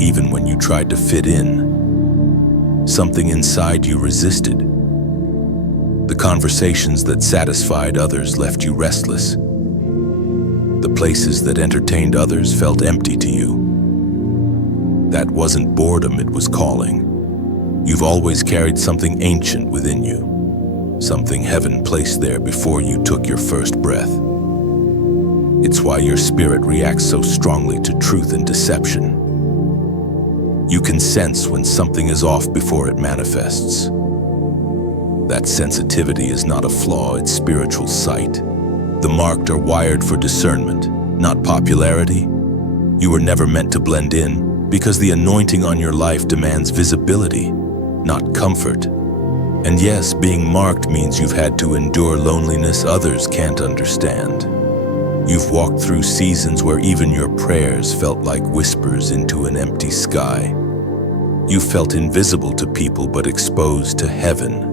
Even when you tried to fit in, something inside you resisted. The conversations that satisfied others left you restless. The places that entertained others felt empty to you. That wasn't boredom, it was calling. You've always carried something ancient within you, something heaven placed there before you took your first breath. It's why your spirit reacts so strongly to truth and deception. You can sense when something is off before it manifests. That sensitivity is not a flaw, it's spiritual sight. The marked are wired for discernment, not popularity. You were never meant to blend in, because the anointing on your life demands visibility, not comfort. And yes, being marked means you've had to endure loneliness others can't understand. You've walked through seasons where even your prayers felt like whispers into an empty sky. You felt invisible to people but exposed to heaven.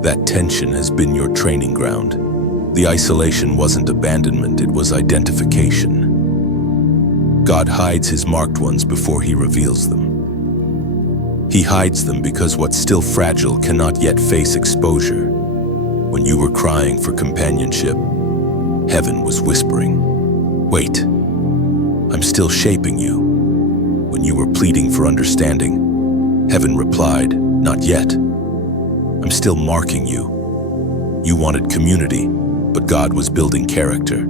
That tension has been your training ground. The isolation wasn't abandonment, it was identification. God hides his marked ones before he reveals them. He hides them because what's still fragile cannot yet face exposure. When you were crying for companionship, heaven was whispering, "Wait, I'm still shaping you." When you were pleading for understanding, heaven replied, "Not yet. I'm still marking you." You wanted community, but God was building character.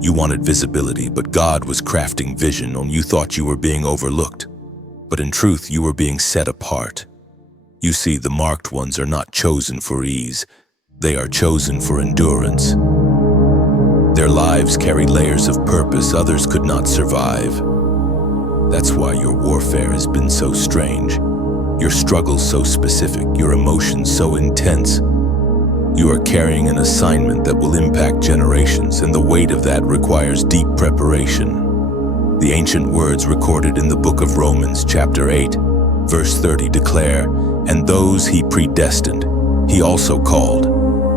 You wanted visibility, but God was crafting vision, and you thought you were being overlooked. But in truth, you were being set apart. You see, the marked ones are not chosen for ease. They are chosen for endurance. Their lives carry layers of purpose others could not survive. That's why your warfare has been so strange. Your struggles so specific, your emotions so intense. You are carrying an assignment that will impact generations, and the weight of that requires deep preparation. The ancient words recorded in the book of Romans, chapter 8, verse 30 declare, "And those he predestined, he also called.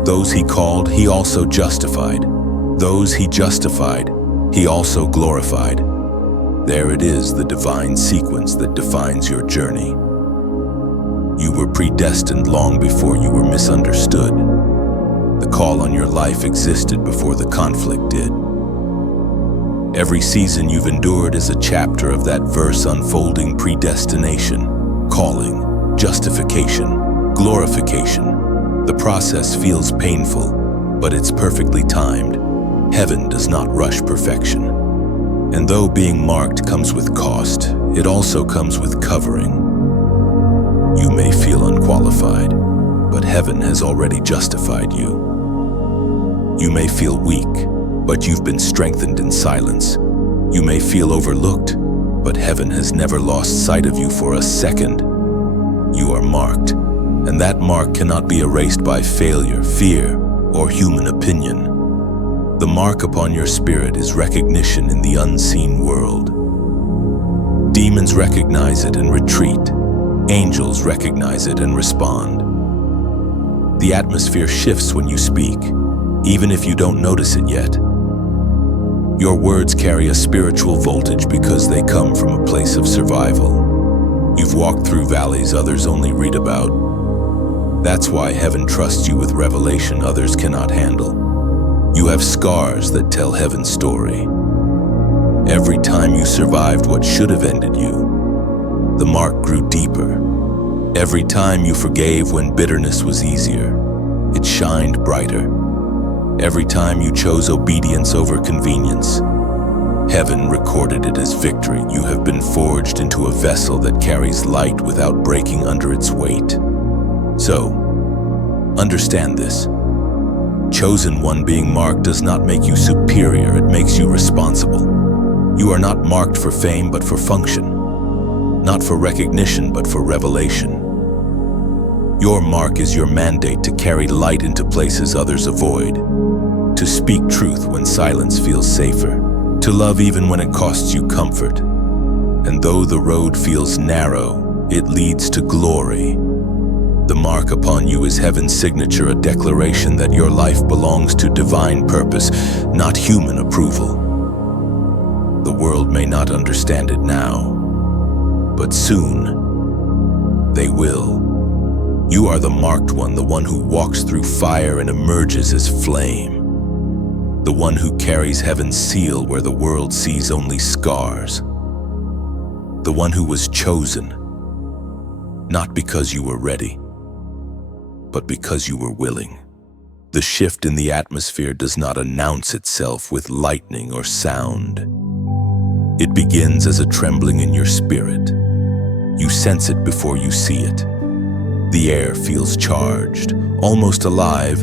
Those he called, he also justified. Those he justified, he also glorified." There it is, the divine sequence that defines your journey. You were predestined long before you were misunderstood. The call on your life existed before the conflict did. Every season you've endured is a chapter of that verse unfolding: predestination, calling, justification, glorification. The process feels painful, but it's perfectly timed. Heaven does not rush perfection. And though being marked comes with cost, it also comes with covering. You may feel unqualified, but heaven has already justified you. You may feel weak, but you've been strengthened in silence. You may feel overlooked, but heaven has never lost sight of you for a second. You are marked, and that mark cannot be erased by failure, fear, or human opinion. The mark upon your spirit is recognition in the unseen world. Demons recognize it and retreat. Angels recognize it and respond. The atmosphere shifts when you speak, even if you don't notice it yet. Your words carry a spiritual voltage because they come from a place of survival. You've walked through valleys others only read about. That's why heaven trusts you with revelation others cannot handle. You have scars that tell heaven's story. Every time you survived what should have ended you, the mark grew deeper. Every time you forgave when bitterness was easier, it shined brighter. Every time you chose obedience over convenience, heaven recorded it as victory. You have been forged into a vessel that carries light without breaking under its weight. So, understand this. Chosen one being marked does not make you superior, it makes you responsible. You are not marked for fame but for function. Not for recognition, but for revelation. Your mark is your mandate to carry light into places others avoid, to speak truth when silence feels safer, to love even when it costs you comfort. And though the road feels narrow, it leads to glory. The mark upon you is heaven's signature, a declaration that your life belongs to divine purpose, not human approval. The world may not understand it now, but soon they will. You are the marked one, the one who walks through fire and emerges as flame. The one who carries heaven's seal where the world sees only scars. The one who was chosen, not because you were ready, but because you were willing. The shift in the atmosphere does not announce itself with lightning or sound. It begins as a trembling in your spirit. You sense it before you see it. The air feels charged, almost alive,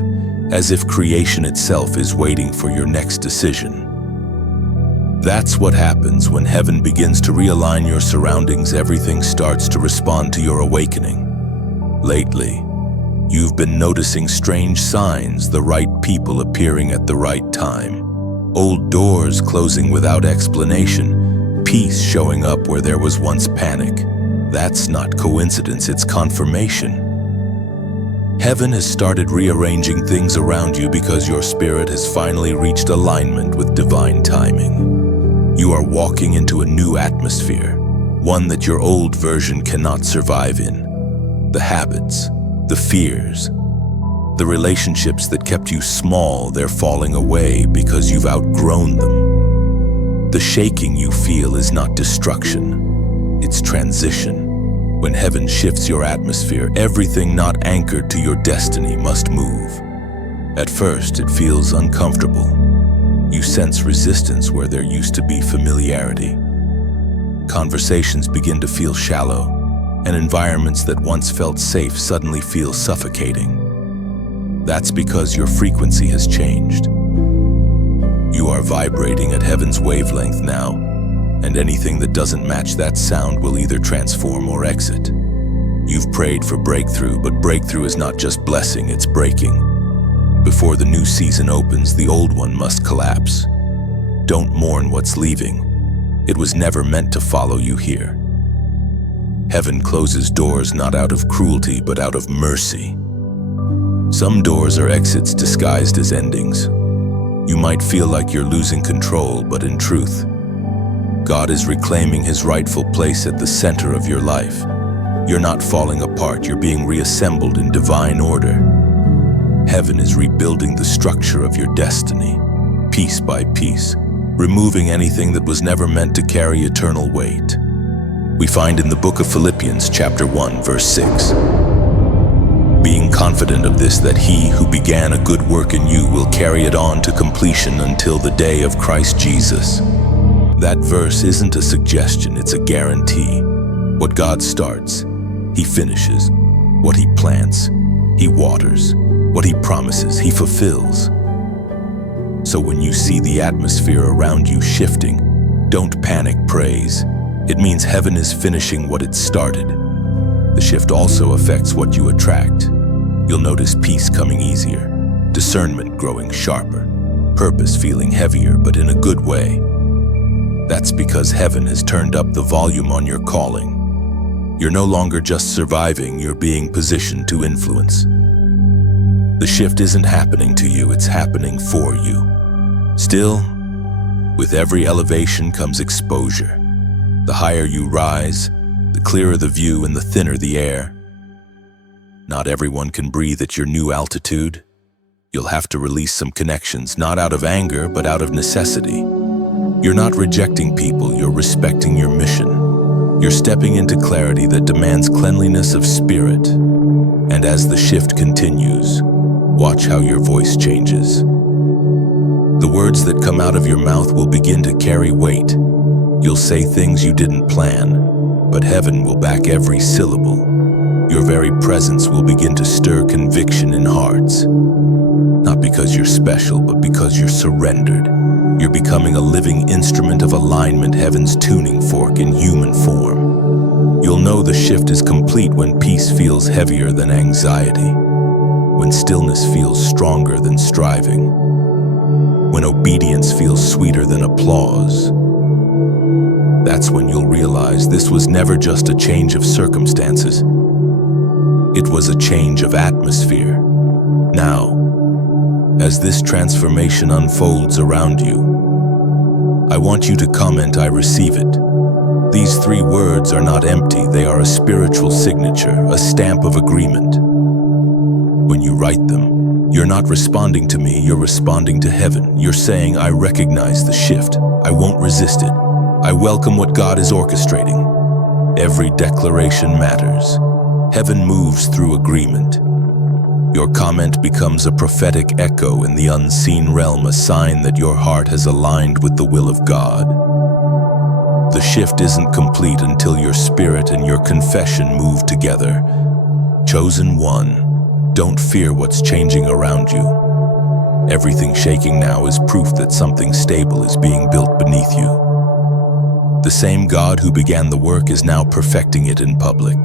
as if creation itself is waiting for your next decision. That's what happens when heaven begins to realign your surroundings. Everything starts to respond to your awakening. Lately, you've been noticing strange signs, the right people appearing at the right time, old doors closing without explanation, peace showing up where there was once panic. That's not coincidence, it's confirmation. Heaven has started rearranging things around you because your spirit has finally reached alignment with divine timing. You are walking into a new atmosphere, one that your old version cannot survive in. The habits, the fears, the relationships that kept you small, they're falling away because you've outgrown them. The shaking you feel is not destruction, it's transition. When heaven shifts your atmosphere, everything not anchored to your destiny must move. At first, it feels uncomfortable. You sense resistance where there used to be familiarity. Conversations begin to feel shallow, and environments that once felt safe suddenly feel suffocating. That's because your frequency has changed. You are vibrating at heaven's wavelength now, and anything that doesn't match that sound will either transform or exit. You've prayed for breakthrough, but breakthrough is not just blessing, it's breaking. Before the new season opens, the old one must collapse. Don't mourn what's leaving. It was never meant to follow you here. Heaven closes doors not out of cruelty, but out of mercy. Some doors are exits disguised as endings. You might feel like you're losing control, but in truth, God is reclaiming His rightful place at the center of your life. You're not falling apart, you're being reassembled in divine order. Heaven is rebuilding the structure of your destiny, piece by piece, removing anything that was never meant to carry eternal weight. We find in the book of Philippians, chapter 1, verse 6, being confident of this, that He who began a good work in you will carry it on to completion until the day of Christ Jesus. That verse isn't a suggestion, it's a guarantee. What God starts, He finishes. What He plants, He waters. What He promises, He fulfills. So when you see the atmosphere around you shifting, don't panic, praise. It means heaven is finishing what it started. The shift also affects what you attract. You'll notice peace coming easier, discernment growing sharper, purpose feeling heavier, but in a good way. That's because heaven has turned up the volume on your calling. You're no longer just surviving, you're being positioned to influence. The shift isn't happening to you, it's happening for you. Still, with every elevation comes exposure. The higher you rise, the clearer the view and the thinner the air. Not everyone can breathe at your new altitude. You'll have to release some connections, not out of anger, but out of necessity. You're not rejecting people, you're respecting your mission. You're stepping into clarity that demands cleanliness of spirit. And as the shift continues, watch how your voice changes. The words that come out of your mouth will begin to carry weight. You'll say things you didn't plan, but heaven will back every syllable. Your very presence will begin to stir conviction in hearts. Not because you're special, but because you're surrendered. You're becoming a living instrument of alignment, heaven's tuning fork in human form. You'll know the shift is complete when peace feels heavier than anxiety, when stillness feels stronger than striving, when obedience feels sweeter than applause. That's when you'll realize this was never just a change of circumstances. It was a change of atmosphere. Now, as this transformation unfolds around you, I want you to comment, "I receive it." These 3 words are not empty, they are a spiritual signature, a stamp of agreement. When you write them, you're not responding to me, you're responding to heaven. You're saying, "I recognize the shift. I won't resist it. I welcome what God is orchestrating." Every declaration matters. Heaven moves through agreement. Your comment becomes a prophetic echo in the unseen realm, a sign that your heart has aligned with the will of God. The shift isn't complete until your spirit and your confession move together. Chosen one, don't fear what's changing around you. Everything shaking now is proof that something stable is being built beneath you. The same God who began the work is now perfecting it in public.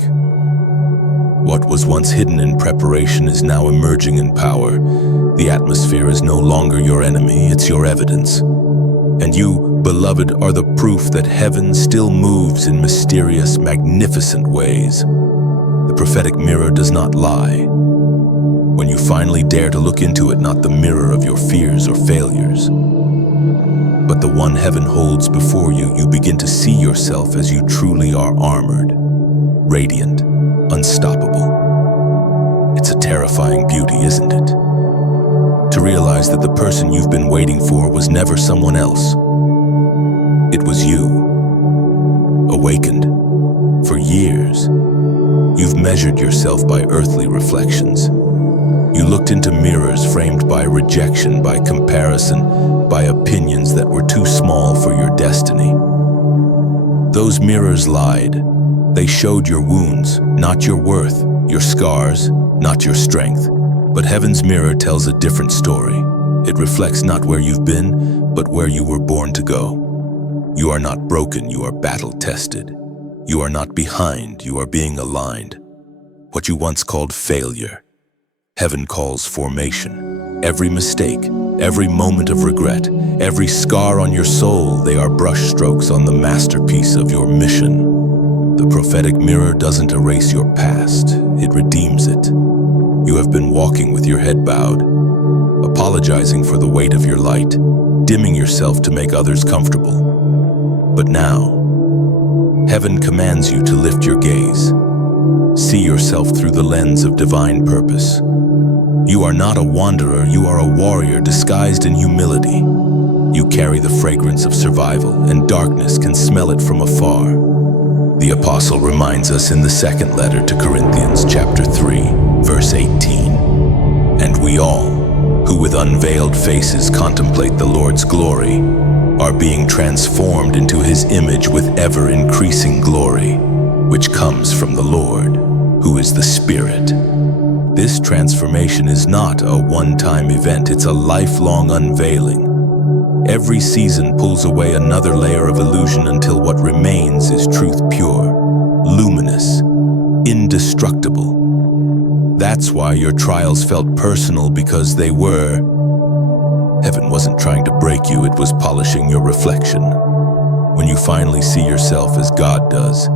What was once hidden in preparation is now emerging in power. The atmosphere is no longer your enemy, it's your evidence. And you, beloved, are the proof that heaven still moves in mysterious, magnificent ways. The prophetic mirror does not lie. When you finally dare to look into it, not the mirror of your fears or failures, but the one heaven holds before you, you begin to see yourself as you truly are: armored, radiant, unstoppable. It's a terrifying beauty, isn't it? To realize that the person you've been waiting for was never someone else. It was you. Awakened. For years, you've measured yourself by earthly reflections. You looked into mirrors framed by rejection, by comparison, by opinions that were too small for your destiny. Those mirrors lied. They showed your wounds, not your worth, your scars, not your strength. But heaven's mirror tells a different story. It reflects not where you've been, but where you were born to go. You are not broken, you are battle-tested. You are not behind, you are being aligned. What you once called failure, heaven calls formation. Every mistake, every moment of regret, every scar on your soul, they are brushstrokes on the masterpiece of your mission. The prophetic mirror doesn't erase your past, it redeems it. You have been walking with your head bowed, apologizing for the weight of your light, dimming yourself to make others comfortable. But now, heaven commands you to lift your gaze. See yourself through the lens of divine purpose. You are not a wanderer, you are a warrior disguised in humility. You carry the fragrance of survival, and darkness can smell it from afar. The apostle reminds us in the second letter to Corinthians chapter 3, verse 18, "And we all, who with unveiled faces contemplate the Lord's glory, are being transformed into his image with ever-increasing glory, which comes from the Lord, who is the Spirit." This transformation is not a one-time event, it's a lifelong unveiling. Every season pulls away another layer of illusion until what remains is truth pure, luminous, indestructible. That's why your trials felt personal, because they were. Heaven wasn't trying to break you, it was polishing your reflection. When you finally see yourself as God does,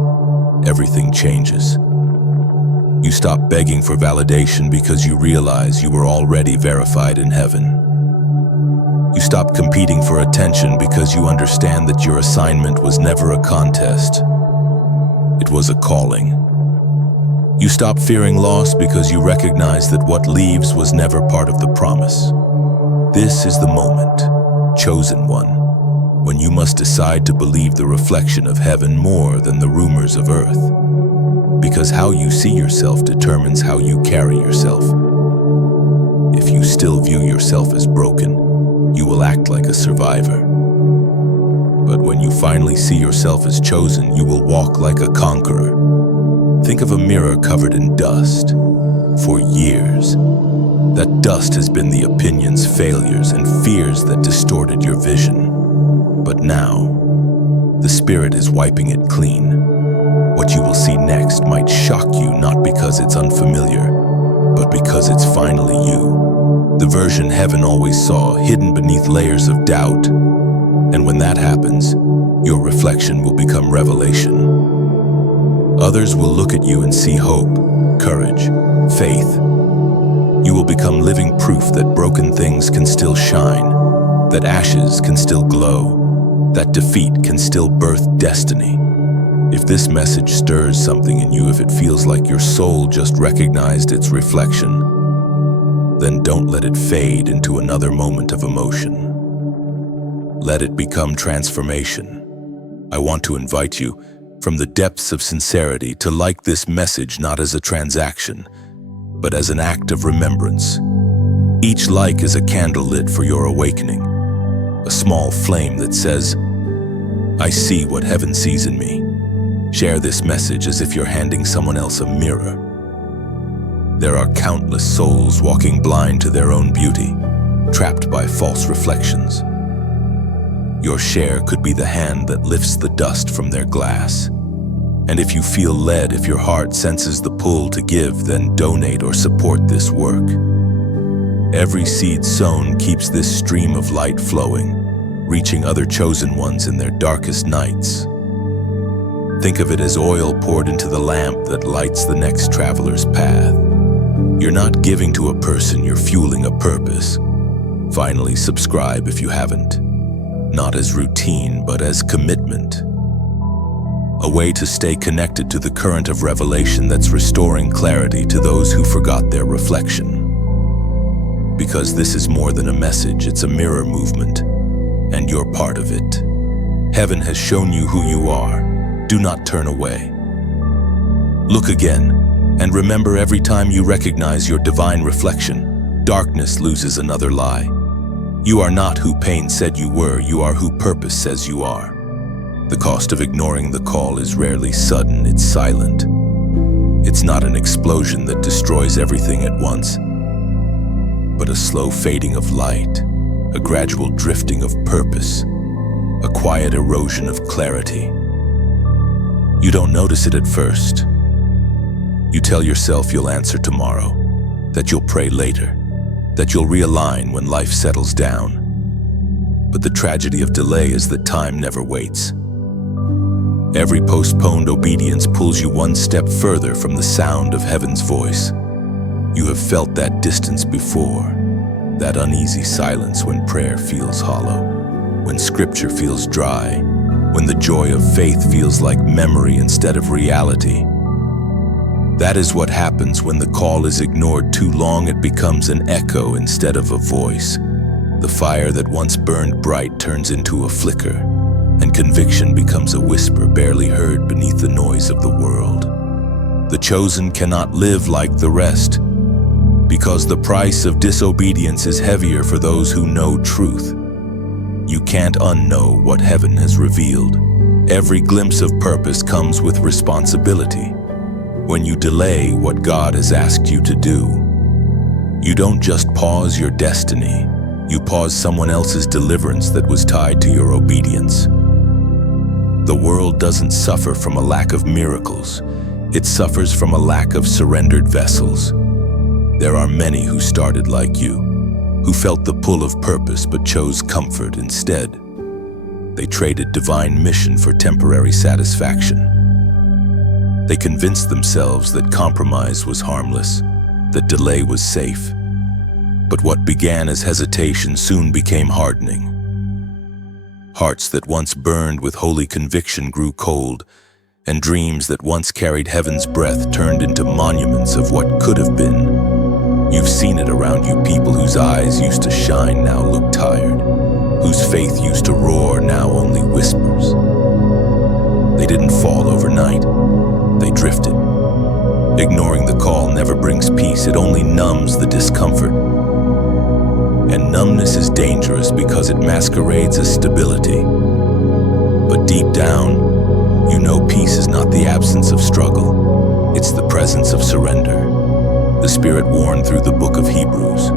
everything changes. You stop begging for validation because you realize you were already verified in heaven. You stop competing for attention because you understand that your assignment was never a contest. It was a calling. You stop fearing loss because you recognize that what leaves was never part of the promise. This is the moment, chosen one, when you must decide to believe the reflection of heaven more than the rumors of earth. Because how you see yourself determines how you carry yourself. If you still view yourself as broken, you will act like a survivor. But when you finally see yourself as chosen, you will walk like a conqueror. Think of a mirror covered in dust. For years, that dust has been the opinions, failures, and fears that distorted your vision. But now, the Spirit is wiping it clean. What you will see next might shock you, not because it's unfamiliar, but because it's finally you. The version heaven always saw, hidden beneath layers of doubt. And when that happens, your reflection will become revelation. Others will look at you and see hope, courage, faith. You will become living proof that broken things can still shine, that ashes can still glow, that defeat can still birth destiny. If this message stirs something in you, if it feels like your soul just recognized its reflection, then don't let it fade into another moment of emotion. Let it become transformation. I want to invite you, from the depths of sincerity, to like this message not as a transaction, but as an act of remembrance. Each like is a candle lit for your awakening, a small flame that says, I see what heaven sees in me. Share this message as if you're handing someone else a mirror. There are countless souls walking blind to their own beauty, trapped by false reflections. Your share could be the hand that lifts the dust from their glass. And if you feel led, if your heart senses the pull to give, then donate or support this work. Every seed sown keeps this stream of light flowing, reaching other chosen ones in their darkest nights. Think of it as oil poured into the lamp that lights the next traveler's path. You're not giving to a person, you're fueling a purpose. Finally, subscribe if you haven't. Not as routine, but as commitment. A way to stay connected to the current of revelation that's restoring clarity to those who forgot their reflection. Because this is more than a message, it's a mirror movement, and you're part of it. Heaven has shown you who you are. Do not turn away. Look again, and remember, every time you recognize your divine reflection, darkness loses another lie. You are not who pain said you were, you are who purpose says you are. The cost of ignoring the call is rarely sudden, it's silent. It's not an explosion that destroys everything at once, but a slow fading of light, a gradual drifting of purpose, a quiet erosion of clarity. You don't notice it at first. You tell yourself you'll answer tomorrow, that you'll pray later, that you'll realign when life settles down. But the tragedy of delay is that time never waits. Every postponed obedience pulls you one step further from the sound of heaven's voice. You have felt that distance before, that uneasy silence when prayer feels hollow, when scripture feels dry, when the joy of faith feels like memory instead of reality. That is what happens when the call is ignored too long. It becomes an echo instead of a voice. The fire that once burned bright turns into a flicker, and conviction becomes a whisper barely heard beneath the noise of the world. The chosen cannot live like the rest, because the price of disobedience is heavier for those who know truth. You can't unknow what heaven has revealed. Every glimpse of purpose comes with responsibility. When you delay what God has asked you to do, you don't just pause your destiny, you pause someone else's deliverance that was tied to your obedience. The world doesn't suffer from a lack of miracles, it suffers from a lack of surrendered vessels. There are many who started like you, who felt the pull of purpose but chose comfort instead. They traded divine mission for temporary satisfaction. They convinced themselves that compromise was harmless, that delay was safe. But what began as hesitation soon became hardening. Hearts that once burned with holy conviction grew cold, and dreams that once carried heaven's breath turned into monuments of what could have been. You've seen it around you, people whose eyes used to shine now look tired, whose faith used to roar now only whispers. They didn't fall overnight. They drifted. Ignoring the call never brings peace, it only numbs the discomfort. And numbness is dangerous because it masquerades as stability. But deep down, you know peace is not the absence of struggle, it's the presence of surrender. The Spirit warned through the book of Hebrews,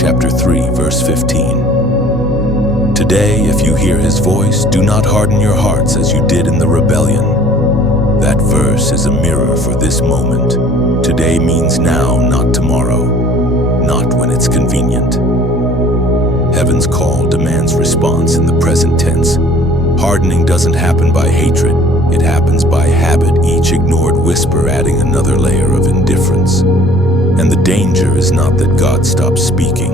chapter 3, verse 15. Today, if you hear His voice, do not harden your hearts as you did in the rebellion. That verse is a mirror for this moment. Today means now, not tomorrow, not when it's convenient. Heaven's call demands response in the present tense. Hardening doesn't happen by hatred, It happens by habit, each ignored whisper adding another layer of indifference. And the danger is not that God stops speaking,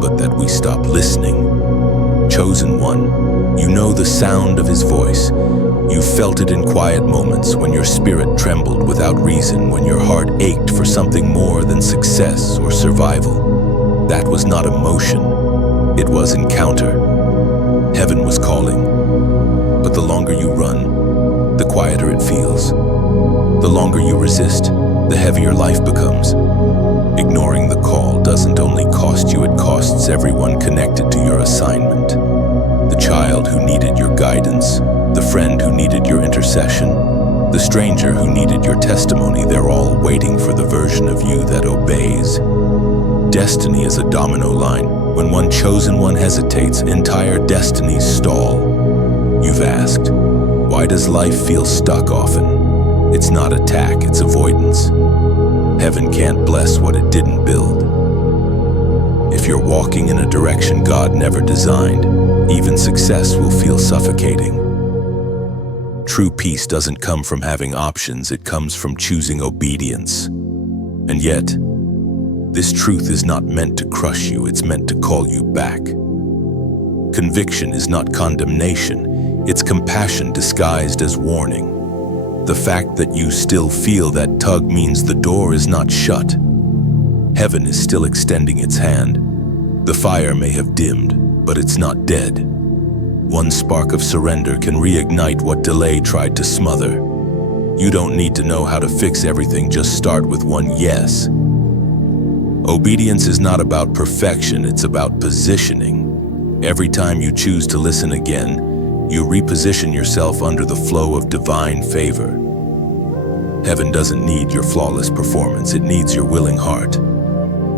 but that we stop listening. Chosen one, you know the sound of his voice. You felt it in quiet moments when your spirit trembled without reason, when your heart ached for something more than success or survival. That was not emotion, it was encounter. Heaven was calling. But the longer you run, the quieter it feels. The longer you resist, the heavier life becomes. Ignoring the call doesn't only cost you, it costs everyone connected to your assignment. The child who needed your guidance, the friend who needed your intercession, the stranger who needed your testimony, they're all waiting for the version of you that obeys. Destiny is a domino line. When one chosen one hesitates, entire destinies stall. You've asked, why does life feel stuck often? It's not attack, it's avoidance. Heaven can't bless what it didn't build. If you're walking in a direction God never designed, even success will feel suffocating. True peace doesn't come from having options, it comes from choosing obedience. And yet, this truth is not meant to crush you, it's meant to call you back. Conviction is not condemnation, it's compassion disguised as warning. The fact that you still feel that tug means the door is not shut. Heaven is still extending its hand. The fire may have dimmed, but it's not dead. One spark of surrender can reignite what delay tried to smother. You don't need to know how to fix everything, just start with one yes. Obedience is not about perfection, it's about positioning. Every time you choose to listen again, you reposition yourself under the flow of divine favor. Heaven doesn't need your flawless performance, it needs your willing heart.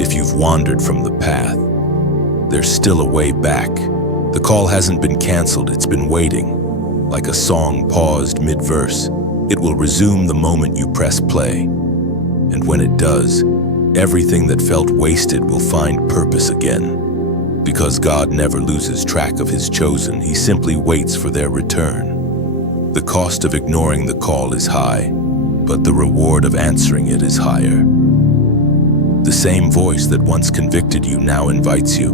If you've wandered from the path, there's still a way back. The call hasn't been canceled, it's been waiting. Like a song paused mid-verse, it will resume the moment you press play. And when it does, everything that felt wasted will find purpose again. Because God never loses track of his chosen, he simply waits for their return. The cost of ignoring the call is high, but the reward of answering it is higher. The same voice that once convicted you now invites you.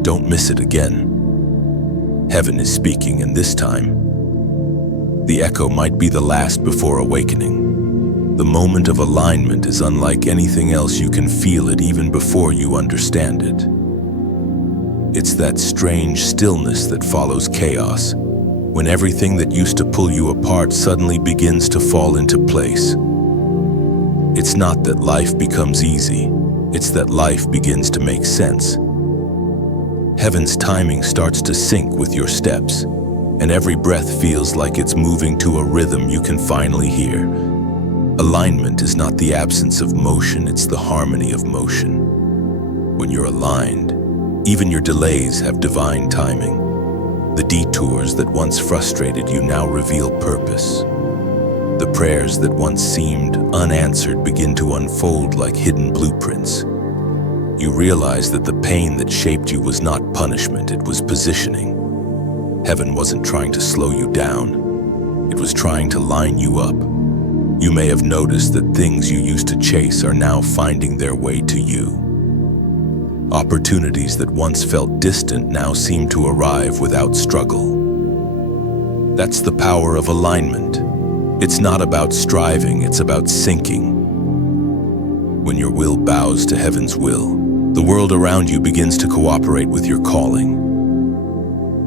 Don't miss it again. Heaven is speaking, and this time, the echo might be the last before awakening. The moment of alignment is unlike anything else. You can feel it even before you understand it. It's that strange stillness that follows chaos, when everything that used to pull you apart suddenly begins to fall into place. It's not that life becomes easy, it's that life begins to make sense. Heaven's timing starts to sync with your steps, and every breath feels like it's moving to a rhythm you can finally hear. Alignment is not the absence of motion, it's the harmony of motion. When you're aligned, even your delays have divine timing. The detours that once frustrated you now reveal purpose. The prayers that once seemed unanswered begin to unfold like hidden blueprints. You realize that the pain that shaped you was not punishment, it was positioning. Heaven wasn't trying to slow you down, it was trying to line you up. You may have noticed that things you used to chase are now finding their way to you. Opportunities that once felt distant now seem to arrive without struggle. That's the power of alignment. It's not about striving, it's about syncing. When your will bows to heaven's will, the world around you begins to cooperate with your calling.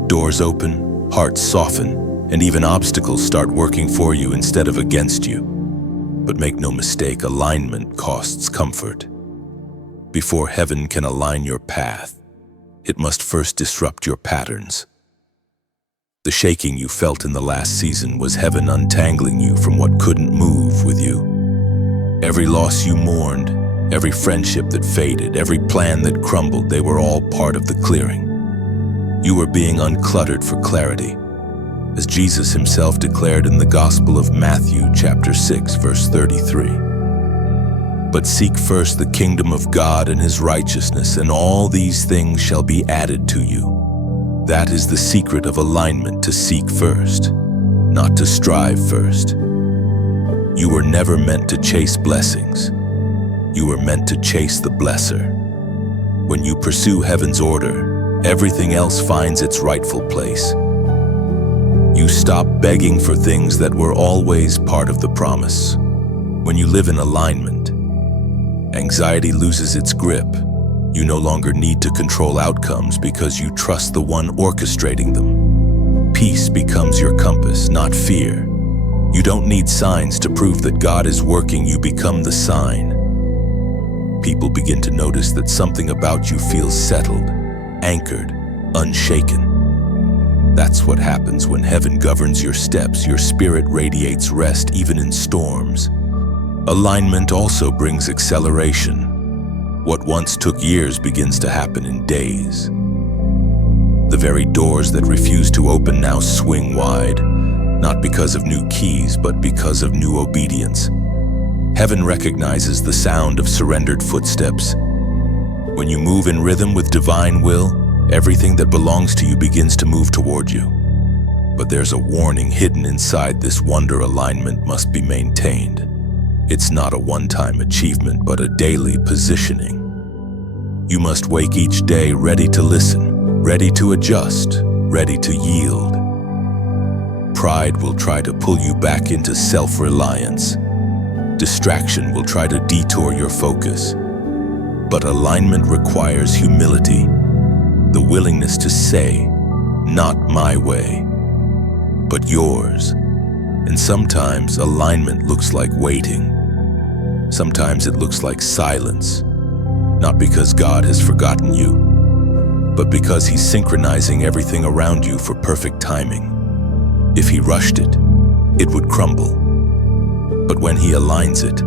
Doors open, hearts soften, and even obstacles start working for you instead of against you. But make no mistake, alignment costs comfort. Before heaven can align your path, it must first disrupt your patterns. The shaking you felt in the last season was heaven untangling you from what couldn't move with you. Every loss you mourned, every friendship that faded, every plan that crumbled, they were all part of the clearing. You were being uncluttered for clarity, as Jesus himself declared in the Gospel of Matthew, chapter 6, verse 33. But seek first the kingdom of God and his righteousness, and all these things shall be added to you. That is the secret of alignment, to seek first, not to strive first. You were never meant to chase blessings. You were meant to chase the blesser. When you pursue heaven's order, everything else finds its rightful place. You stop begging for things that were always part of the promise. When you live in alignment, anxiety loses its grip. You no longer need to control outcomes because you trust the one orchestrating them. Peace becomes your compass, not fear. You don't need signs to prove that God is working, you become the sign. People begin to notice that something about you feels settled, anchored, unshaken. That's what happens when heaven governs your steps. Your spirit radiates rest even in storms. Alignment also brings acceleration. What once took years begins to happen in days. The very doors that refuse to open now swing wide, not because of new keys, but because of new obedience. Heaven recognizes the sound of surrendered footsteps. When you move in rhythm with divine will, everything that belongs to you begins to move toward you. But there's a warning hidden inside this wonder: alignment must be maintained. It's not a one-time achievement, but a daily positioning. You must wake each day ready to listen, ready to adjust, ready to yield. Pride will try to pull you back into self-reliance. Distraction will try to detour your focus. But alignment requires humility, the willingness to say, not my way, but yours. And sometimes alignment looks like waiting. Sometimes it looks like silence, not because God has forgotten you, but because He's synchronizing everything around you for perfect timing. If He rushed it, it would crumble. But when He aligns it,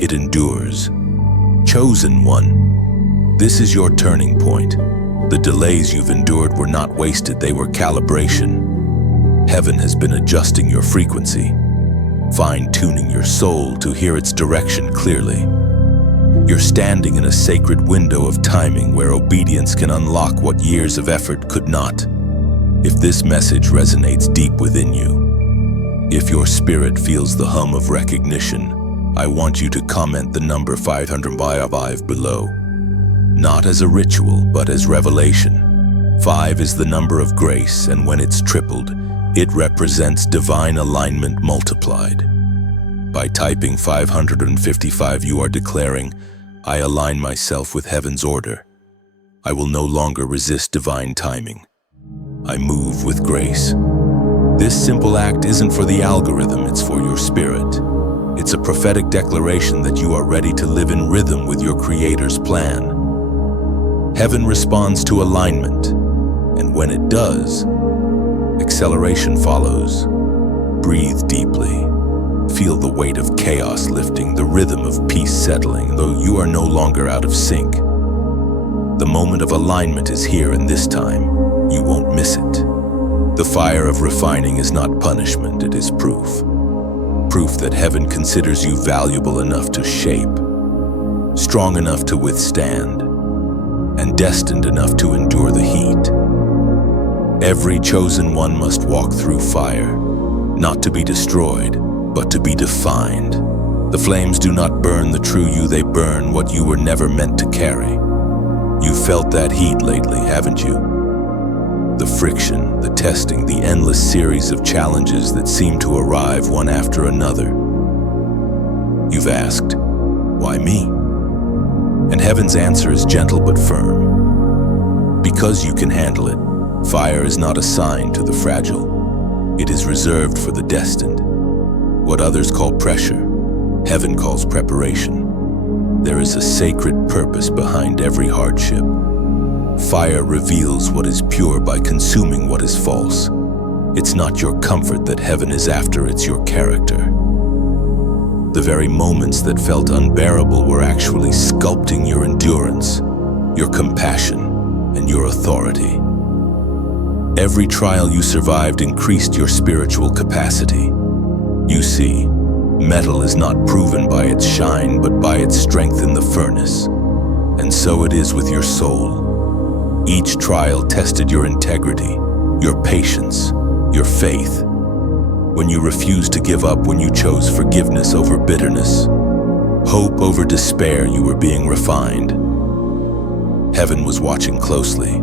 it endures. Chosen one, this is your turning point. The delays you've endured were not wasted, they were calibration. Heaven has been adjusting your frequency, fine-tuning your soul to hear its direction clearly. You're standing in a sacred window of timing where obedience can unlock what years of effort could not. If this message resonates deep within you, if your spirit feels the hum of recognition, I want you to comment the number 505 below. Not as a ritual, but as revelation. 5 is the number of grace, and when it's tripled, it represents divine alignment multiplied. By typing 555, you are declaring, I align myself with heaven's order. I will no longer resist divine timing. I move with grace. This simple act isn't for the algorithm, it's for your spirit. It's a prophetic declaration that you are ready to live in rhythm with your Creator's plan. Heaven responds to alignment, and when it does, acceleration follows. Breathe deeply. Feel the weight of chaos lifting, the rhythm of peace settling, though you are no longer out of sync. The moment of alignment is here, and this time, you won't miss it. The fire of refining is not punishment, it is proof. Proof that heaven considers you valuable enough to shape, strong enough to withstand, and destined enough to endure the heat. Every chosen one must walk through fire, not to be destroyed, but to be defined. The flames do not burn the true you, they burn what you were never meant to carry. You felt that heat lately, haven't you? The friction, the testing, the endless series of challenges that seem to arrive one after another. You've asked, why me? And heaven's answer is gentle but firm. Because you can handle it. Fire is not assigned to the fragile. It is reserved for the destined. What others call pressure, heaven calls preparation. There is a sacred purpose behind every hardship. Fire reveals what is pure by consuming what is false. It's not your comfort that heaven is after, it's your character. The very moments that felt unbearable were actually sculpting your endurance, your compassion, and your authority. Every trial you survived increased your spiritual capacity. You see, metal is not proven by its shine, but by its strength in the furnace. And so it is with your soul. Each trial tested your integrity, your patience, your faith. when you refused to give up, when you chose forgiveness over bitterness, hope over despair, you were being refined. Heaven was watching closely,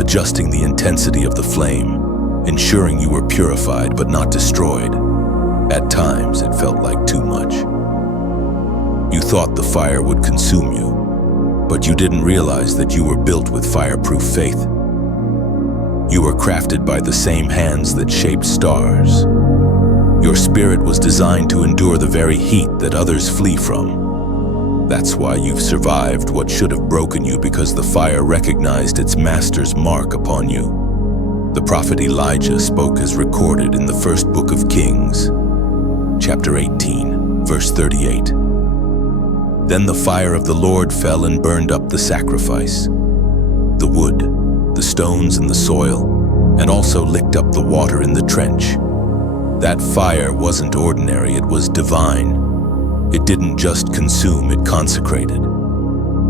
adjusting the intensity of the flame, ensuring you were purified but not destroyed. At times, it felt like too much. You thought the fire would consume you, but you didn't realize that you were built with fireproof faith. You were crafted by the same hands that shaped stars. Your spirit was designed to endure the very heat that others flee from. That's why you've survived what should have broken you, because the fire recognized its master's mark upon you. The prophet Elijah spoke as recorded in the first book of Kings, chapter 18, verse 38. Then the fire of the Lord fell and burned up the sacrifice, the wood, the stones, and the soil, and also licked up the water in the trench. That fire wasn't ordinary, it was divine. It didn't just consume, it consecrated.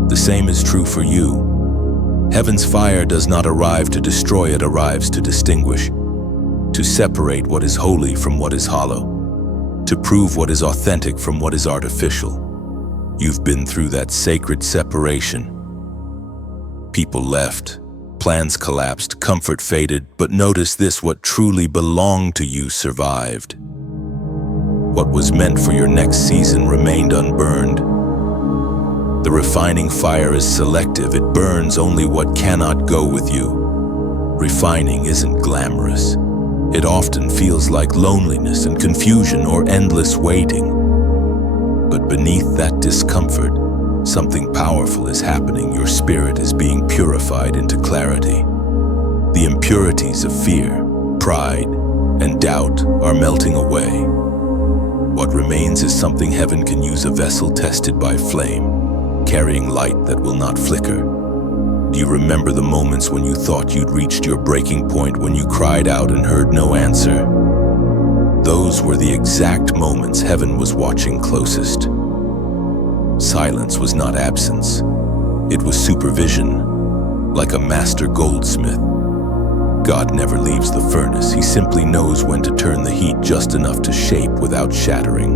The same is true for you. Heaven's fire does not arrive to destroy, it arrives to distinguish, to separate what is holy from what is hollow, to prove what is authentic from what is artificial. You've been through that sacred separation. People left, plans collapsed, comfort faded, but notice this: what truly belonged to you survived. What was meant for your next season remained unburned. The refining fire is selective. It burns only what cannot go with you. Refining isn't glamorous. It often feels like loneliness and confusion or endless waiting. But beneath that discomfort, something powerful is happening. Your spirit is being purified into clarity. The impurities of fear, pride, and doubt are melting away. What remains is something heaven can use: a vessel tested by flame, carrying light that will not flicker. Do you remember the moments when you thought you'd reached your breaking point, when you cried out and heard no answer? Those were the exact moments heaven was watching closest. Silence was not absence. It was supervision, like a master goldsmith. God never leaves the furnace. He simply knows when to turn the heat just enough to shape without shattering.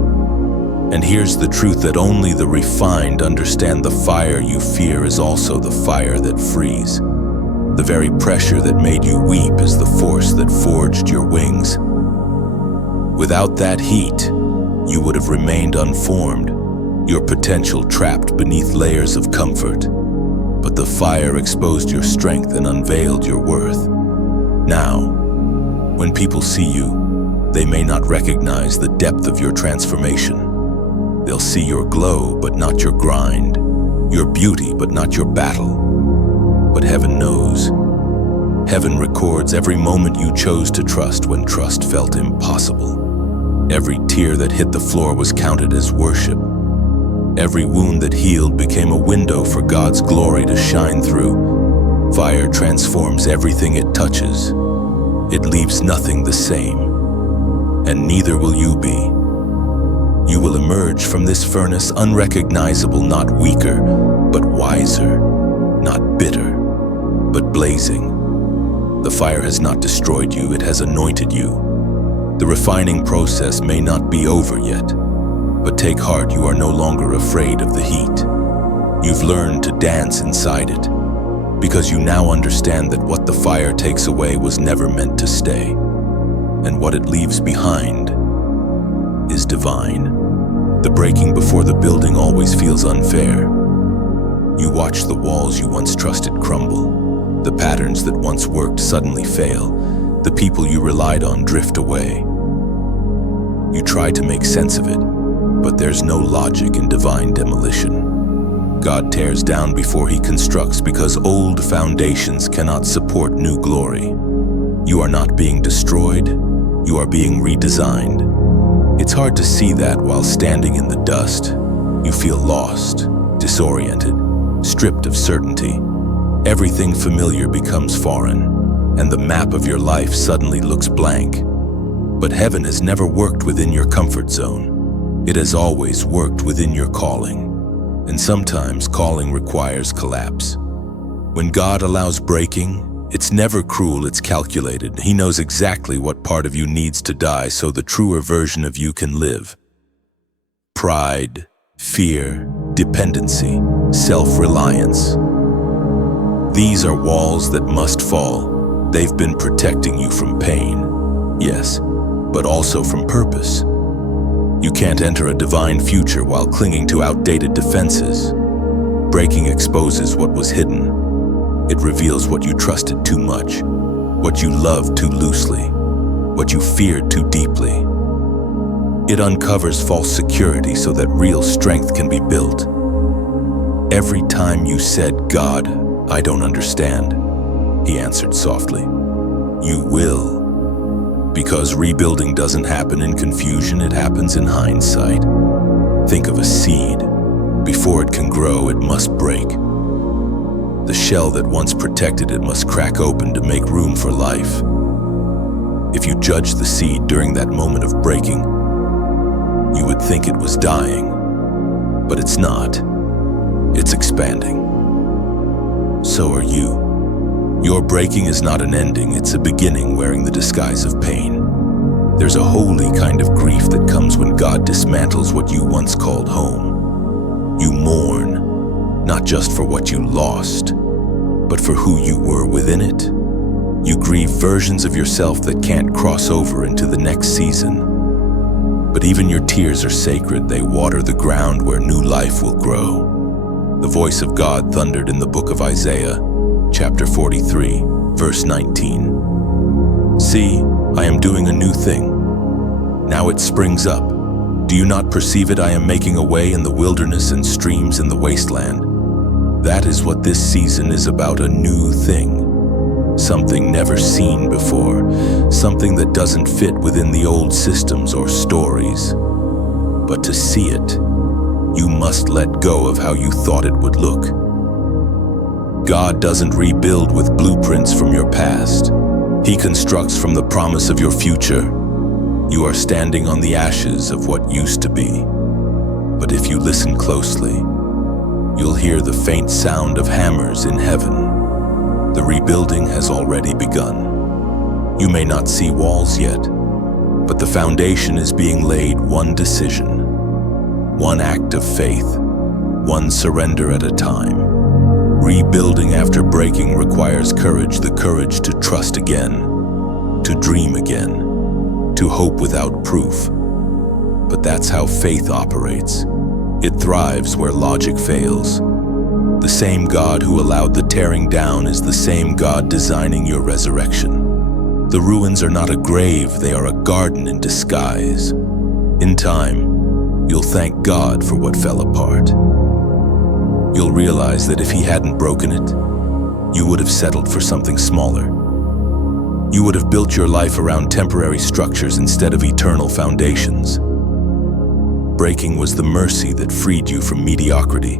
And here's the truth that only the refined understand: the fire you fear is also the fire that frees. The very pressure that made you weep is the force that forged your wings. Without that heat, you would have remained unformed, your potential trapped beneath layers of comfort. But the fire exposed your strength and unveiled your worth. Now, when people see you, they may not recognize the depth of your transformation. They'll see your glow, but not your grind, your beauty, but not your battle. But heaven knows. Heaven records every moment you chose to trust when trust felt impossible. Every tear that hit the floor was counted as worship. Every wound that healed became a window for God's glory to shine through. Fire transforms everything it touches. It leaves nothing the same. And neither will you be. You will emerge from this furnace unrecognizable, not weaker, but wiser, not bitter, but blazing. The fire has not destroyed you, it has anointed you. The refining process may not be over yet, but take heart, you are no longer afraid of the heat. You've learned to dance inside it, because you now understand that what the fire takes away was never meant to stay, and what it leaves behind is divine. The breaking before the building always feels unfair. You watch the walls you once trusted crumble, the patterns that once worked suddenly fail, the people you relied on drift away. You try to make sense of it, but there's no logic in divine demolition. God tears down before he constructs, because old foundations cannot support new glory. You are not being destroyed, you are being redesigned. It's hard to see that while standing in the dust. You feel lost, disoriented, stripped of certainty. Everything familiar becomes foreign, and the map of your life suddenly looks blank. But heaven has never worked within your comfort zone. It has always worked within your calling. And sometimes calling requires collapse. When God allows breaking, It's never cruel, it's calculated. He knows exactly what part of you needs to die so the truer version of you can live. Pride, fear, dependency, self-reliance. These are walls that must fall. They've been protecting you from pain, yes, but also from purpose. You can't enter a divine future while clinging to outdated defenses. Breaking exposes what was hidden. It reveals what you trusted too much, what you loved too loosely, what you feared too deeply. It uncovers false security so that real strength can be built. Every time you said, "God, I don't understand," he answered softly, "You will." Because rebuilding doesn't happen in confusion, it happens in hindsight. Think of a seed. Before it can grow, it must break. The shell that once protected it must crack open to make room for life. If you judged the seed during that moment of breaking, you would think it was dying, but it's not. It's expanding. So are you. Your breaking is not an ending, it's a beginning wearing the disguise of pain. There's a holy kind of grief that comes when God dismantles what you once called home. You mourn, not just for what you lost, but for who you were within it. You grieve versions of yourself that can't cross over into the next season. But even your tears are sacred. They water the ground where new life will grow. The voice of God thundered in the book of Isaiah, chapter 43, verse 19. "See, I am doing a new thing. Now it springs up. Do you not perceive it? I am making a way in the wilderness and streams in the wasteland." That is what this season is about, a new thing. Something never seen before, something that doesn't fit within the old systems or stories. But to see it, you must let go of how you thought it would look. God doesn't rebuild with blueprints from your past. He constructs from the promise of your future. You are standing on the ashes of what used to be. But if you listen closely, you'll hear the faint sound of hammers in heaven. The rebuilding has already begun. You may not see walls yet, but the foundation is being laid, one decision, one act of faith, one surrender at a time. Rebuilding after breaking requires courage, the courage to trust again, to dream again, to hope without proof. But that's how faith operates. It thrives where logic fails. The same God who allowed the tearing down is the same God designing your resurrection. The ruins are not a grave, they are a garden in disguise. In time, you'll thank God for what fell apart. You'll realize that if he hadn't broken it, you would have settled for something smaller. You would have built your life around temporary structures instead of eternal foundations. Breaking was the mercy that freed you from mediocrity.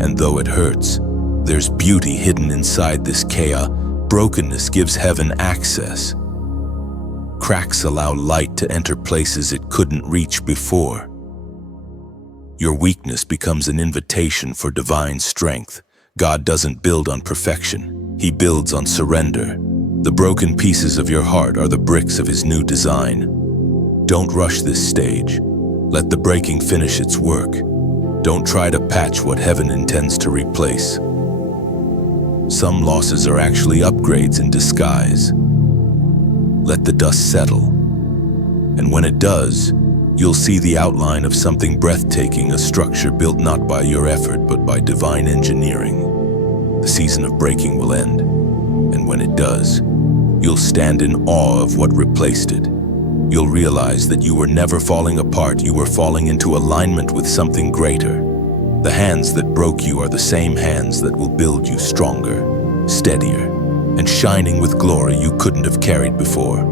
And though it hurts, there's beauty hidden inside this chaos. Brokenness gives heaven access. Cracks allow light to enter places it couldn't reach before. Your weakness becomes an invitation for divine strength. God doesn't build on perfection, he builds on surrender. The broken pieces of your heart are the bricks of his new design. Don't rush this stage. Let the breaking finish its work. Don't try to patch what heaven intends to replace. Some losses are actually upgrades in disguise. Let the dust settle. And when it does, you'll see the outline of something breathtaking, a structure built not by your effort but by divine engineering. The season of breaking will end, and when it does, you'll stand in awe of what replaced it. You'll realize that you were never falling apart, you were falling into alignment with something greater. The hands that broke you are the same hands that will build you stronger, steadier, and shining with glory you couldn't have carried before.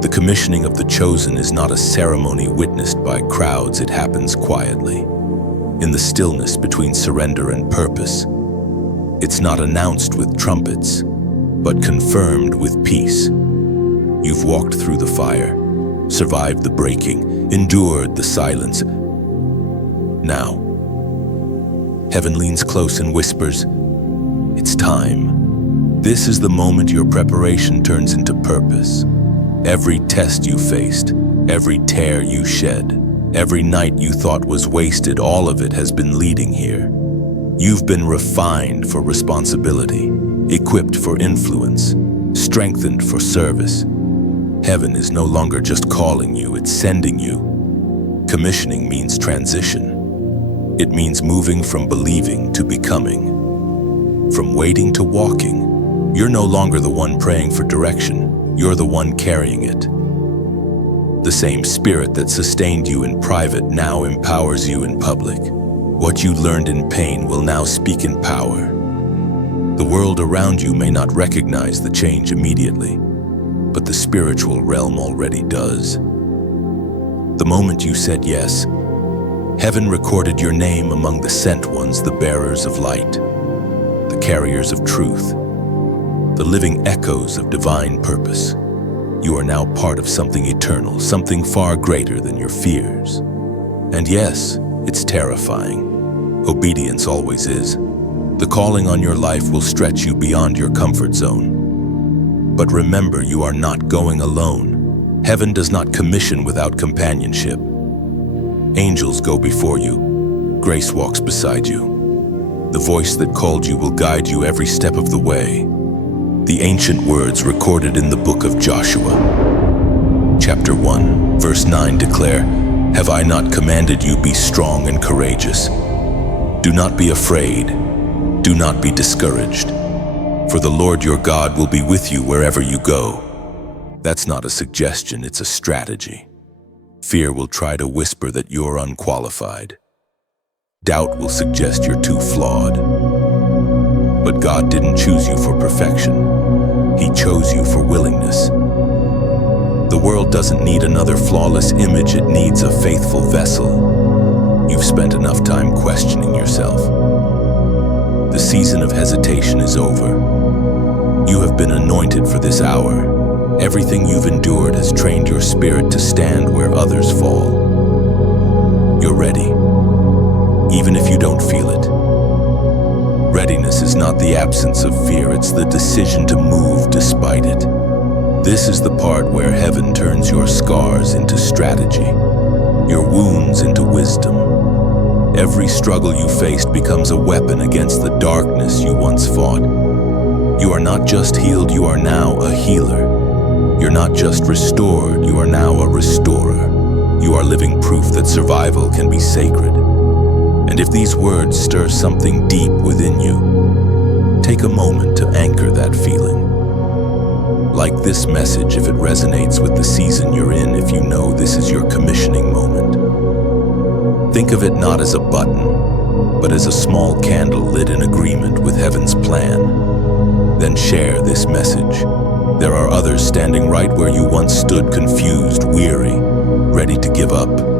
The commissioning of the chosen is not a ceremony witnessed by crowds, it happens quietly, in the stillness between surrender and purpose. It's not announced with trumpets, but confirmed with peace. You've walked through the fire, survived the breaking, endured the silence. Now, heaven leans close and whispers, "It's time." This is the moment your preparation turns into purpose. Every test you faced, every tear you shed, every night you thought was wasted, all of it has been leading here. You've been refined for responsibility, equipped for influence, strengthened for service. Heaven is no longer just calling you, it's sending you. Commissioning means transition. It means moving from believing to becoming. From waiting to walking. You're no longer the one praying for direction, you're the one carrying it. The same spirit that sustained you in private now empowers you in public. What you learned in pain will now speak in power. The world around you may not recognize the change immediately, but the spiritual realm already does. The moment you said yes, heaven recorded your name among the sent ones, the bearers of light, the carriers of truth, the living echoes of divine purpose. You are now part of something eternal, something far greater than your fears. And yes, it's terrifying. Obedience always is. The calling on your life will stretch you beyond your comfort zone. But remember, you are not going alone. Heaven does not commission without companionship. Angels go before you. Grace walks beside you. The voice that called you will guide you every step of the way. The ancient words recorded in the book of Joshua, chapter 1, verse 9 declare, "Have I not commanded you, be strong and courageous? Do not be afraid, do not be discouraged, for the Lord your God will be with you wherever you go." That's not a suggestion, it's a strategy. Fear will try to whisper that you're unqualified. Doubt will suggest you're too flawed. But God didn't choose you for perfection. He chose you for willingness. The world doesn't need another flawless image, it needs a faithful vessel. You've spent enough time questioning yourself. The season of hesitation is over. You have been anointed for this hour. Everything you've endured has trained your spirit to stand where others fall. You're ready, even if you don't feel it. Readiness is not the absence of fear, it's the decision to move despite it. This is the part where heaven turns your scars into strategy, your wounds into wisdom. Every struggle you faced becomes a weapon against the darkness you once fought. You are not just healed, you are now a healer. You're not just restored, you are now a restorer. You are living proof that survival can be sacred. And if these words stir something deep within you, take a moment to anchor that feeling. Like this message if it resonates with the season you're in, if you know this is your commissioning moment. Think of it not as a button, but as a small candle lit in agreement with heaven's plan. Then share this message. There are others standing right where you once stood, confused, weary, ready to give up.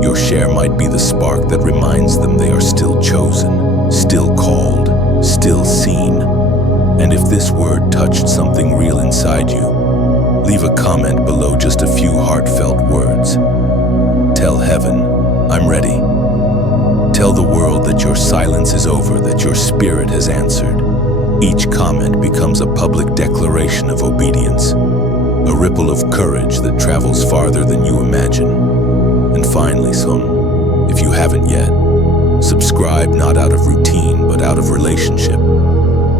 Your share might be the spark that reminds them they are still chosen, still called, still seen. And if this word touched something real inside you, leave a comment below, just a few heartfelt words. Tell heaven, I'm ready. Tell the world that your silence is over, that your spirit has answered. Each comment becomes a public declaration of obedience, a ripple of courage that travels farther than you imagine. And finally, if you haven't yet, subscribe not out of routine, but out of relationship.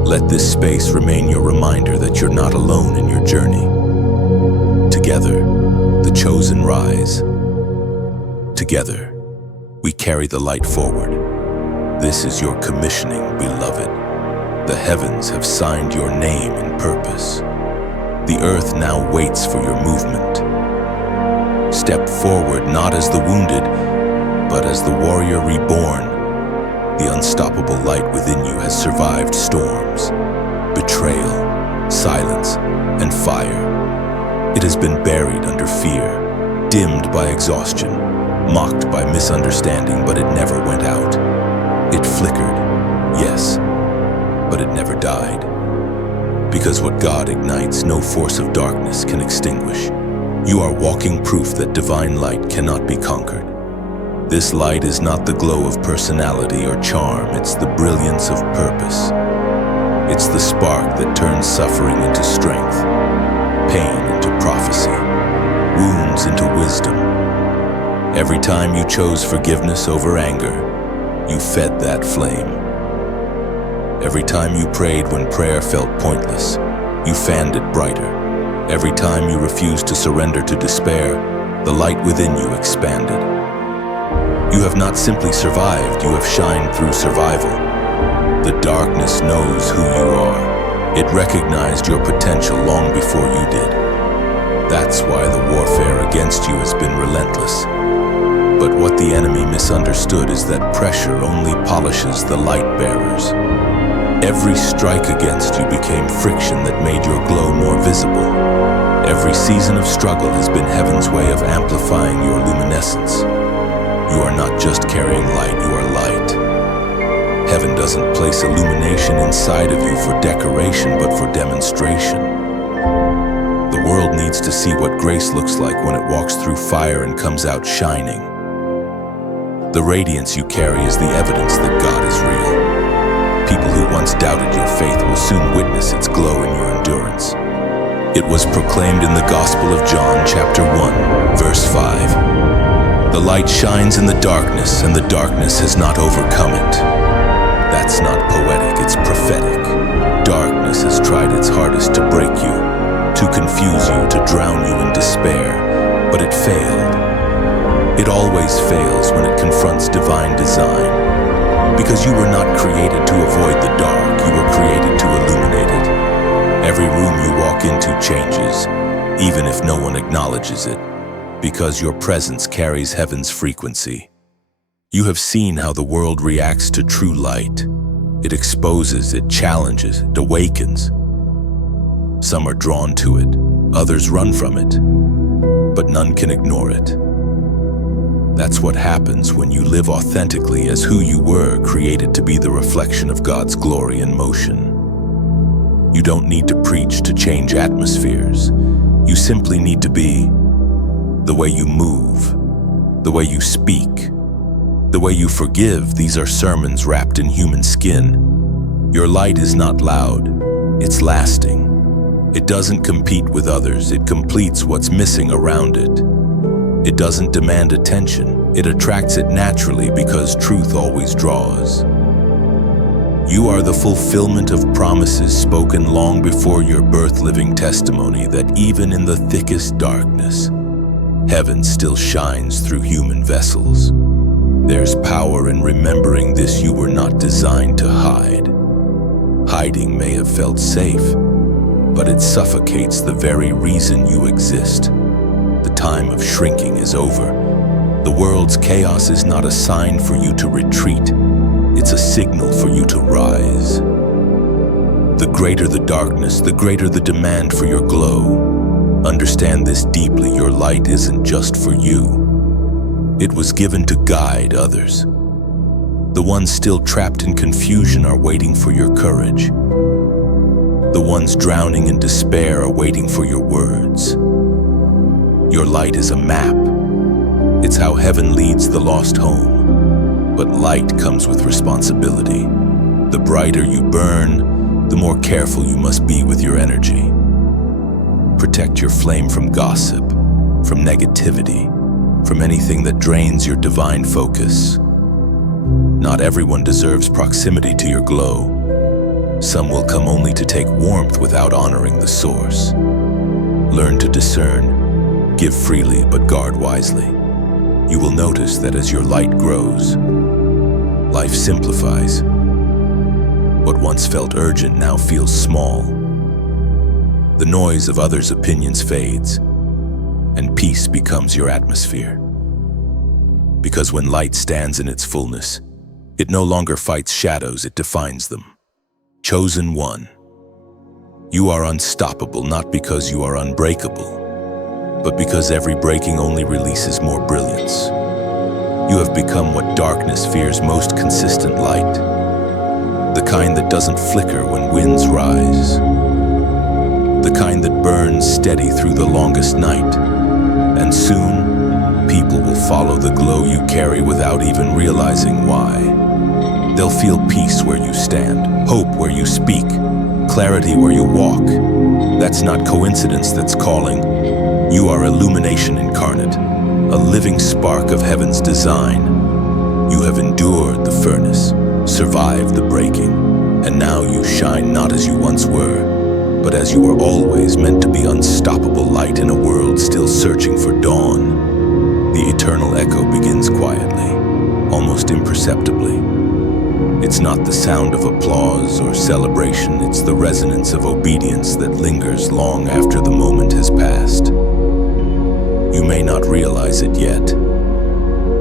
Let this space remain your reminder that you're not alone in your journey. Together, the chosen rise. Together, we carry the light forward. This is your commissioning, beloved. The heavens have signed your name in purpose. The earth now waits for your movement. Step forward not as the wounded, but as the warrior reborn. The unstoppable light within you has survived storms, betrayal, silence, and fire. It has been buried under fear, dimmed by exhaustion, mocked by misunderstanding, but it never went out. It flickered, yes, but it never died. Because what God ignites, no force of darkness can extinguish. You are walking proof that divine light cannot be conquered. This light is not the glow of personality or charm, it's the brilliance of purpose. It's the spark that turns suffering into strength, pain into prophecy, wounds into wisdom. Every time you chose forgiveness over anger, you fed that flame. Every time you prayed when prayer felt pointless, you fanned it brighter. Every time you refused to surrender to despair, the light within you expanded. You have not simply survived, you have shined through survival. The darkness knows who you are. It recognized your potential long before you did. That's why the warfare against you has been relentless. But what the enemy misunderstood is that pressure only polishes the light bearers. Every strike against you became friction that made your glow more visible. Every season of struggle has been heaven's way of amplifying your luminescence. You are not just carrying light, you are light. Heaven doesn't place illumination inside of you for decoration, but for demonstration. The world needs to see what grace looks like when it walks through fire and comes out shining. The radiance you carry is the evidence that God is real. People who once doubted your faith will soon witness its glow in your endurance. It was proclaimed in the Gospel of John, chapter 1, verse 5. The light shines in the darkness, and the darkness has not overcome it. That's not poetic, it's prophetic. Darkness has tried its hardest to break you, to confuse you, to drown you in despair, but it failed. It always fails when it confronts divine design. Because you were not created to avoid the dark, you were created to illuminate it. Every room you walk into changes, even if no one acknowledges it, because your presence carries heaven's frequency. You have seen how the world reacts to true light. It exposes, it challenges, it awakens. Some are drawn to it, others run from it, but none can ignore it. That's what happens when you live authentically as who you were, created to be the reflection of God's glory in motion. You don't need to preach to change atmospheres. You simply need to be. The way you move, the way you speak, the way you forgive, these are sermons wrapped in human skin. Your light is not loud, it's lasting. It doesn't compete with others, it completes what's missing around it. It doesn't demand attention, it attracts it naturally because truth always draws. You are the fulfillment of promises spoken long before your birth, living testimony that even in the thickest darkness, heaven still shines through human vessels. There's power in remembering this. You were not designed to hide. Hiding may have felt safe, but it suffocates the very reason you exist. The time of shrinking is over. The world's chaos is not a sign for you to retreat. It's a signal for you to rise. The greater the darkness, the greater the demand for your glow. Understand this deeply. Your light isn't just for you. It was given to guide others. The ones still trapped in confusion are waiting for your courage. The ones drowning in despair are waiting for your words. Your light is a map. It's how heaven leads the lost home. But light comes with responsibility. The brighter you burn, the more careful you must be with your energy. Protect your flame from gossip, from negativity, from anything that drains your divine focus. Not everyone deserves proximity to your glow. Some will come only to take warmth without honoring the source. Learn to discern, give freely, but guard wisely. You will notice that as your light grows, life simplifies. What once felt urgent now feels small. The noise of others' opinions fades, and peace becomes your atmosphere. Because when light stands in its fullness, it no longer fights shadows, it defines them. Chosen one. You are unstoppable not because you are unbreakable, but because every breaking only releases more brilliance. You have become what darkness fears most: consistent light. The kind that doesn't flicker when winds rise. The kind that burns steady through the longest night. And soon, people will follow the glow you carry without even realizing why. They'll feel peace where you stand, hope where you speak, clarity where you walk. That's not coincidence that's calling. You are illumination incarnate, a living spark of heaven's design. You have endured the furnace, survived the breaking, and now you shine not as you once were, but as you were always meant to be, unstoppable light in a world still searching for dawn. The eternal echo begins quietly, almost imperceptibly. It's not the sound of applause or celebration, it's the resonance of obedience that lingers long after the moment has passed. You may not realize it yet,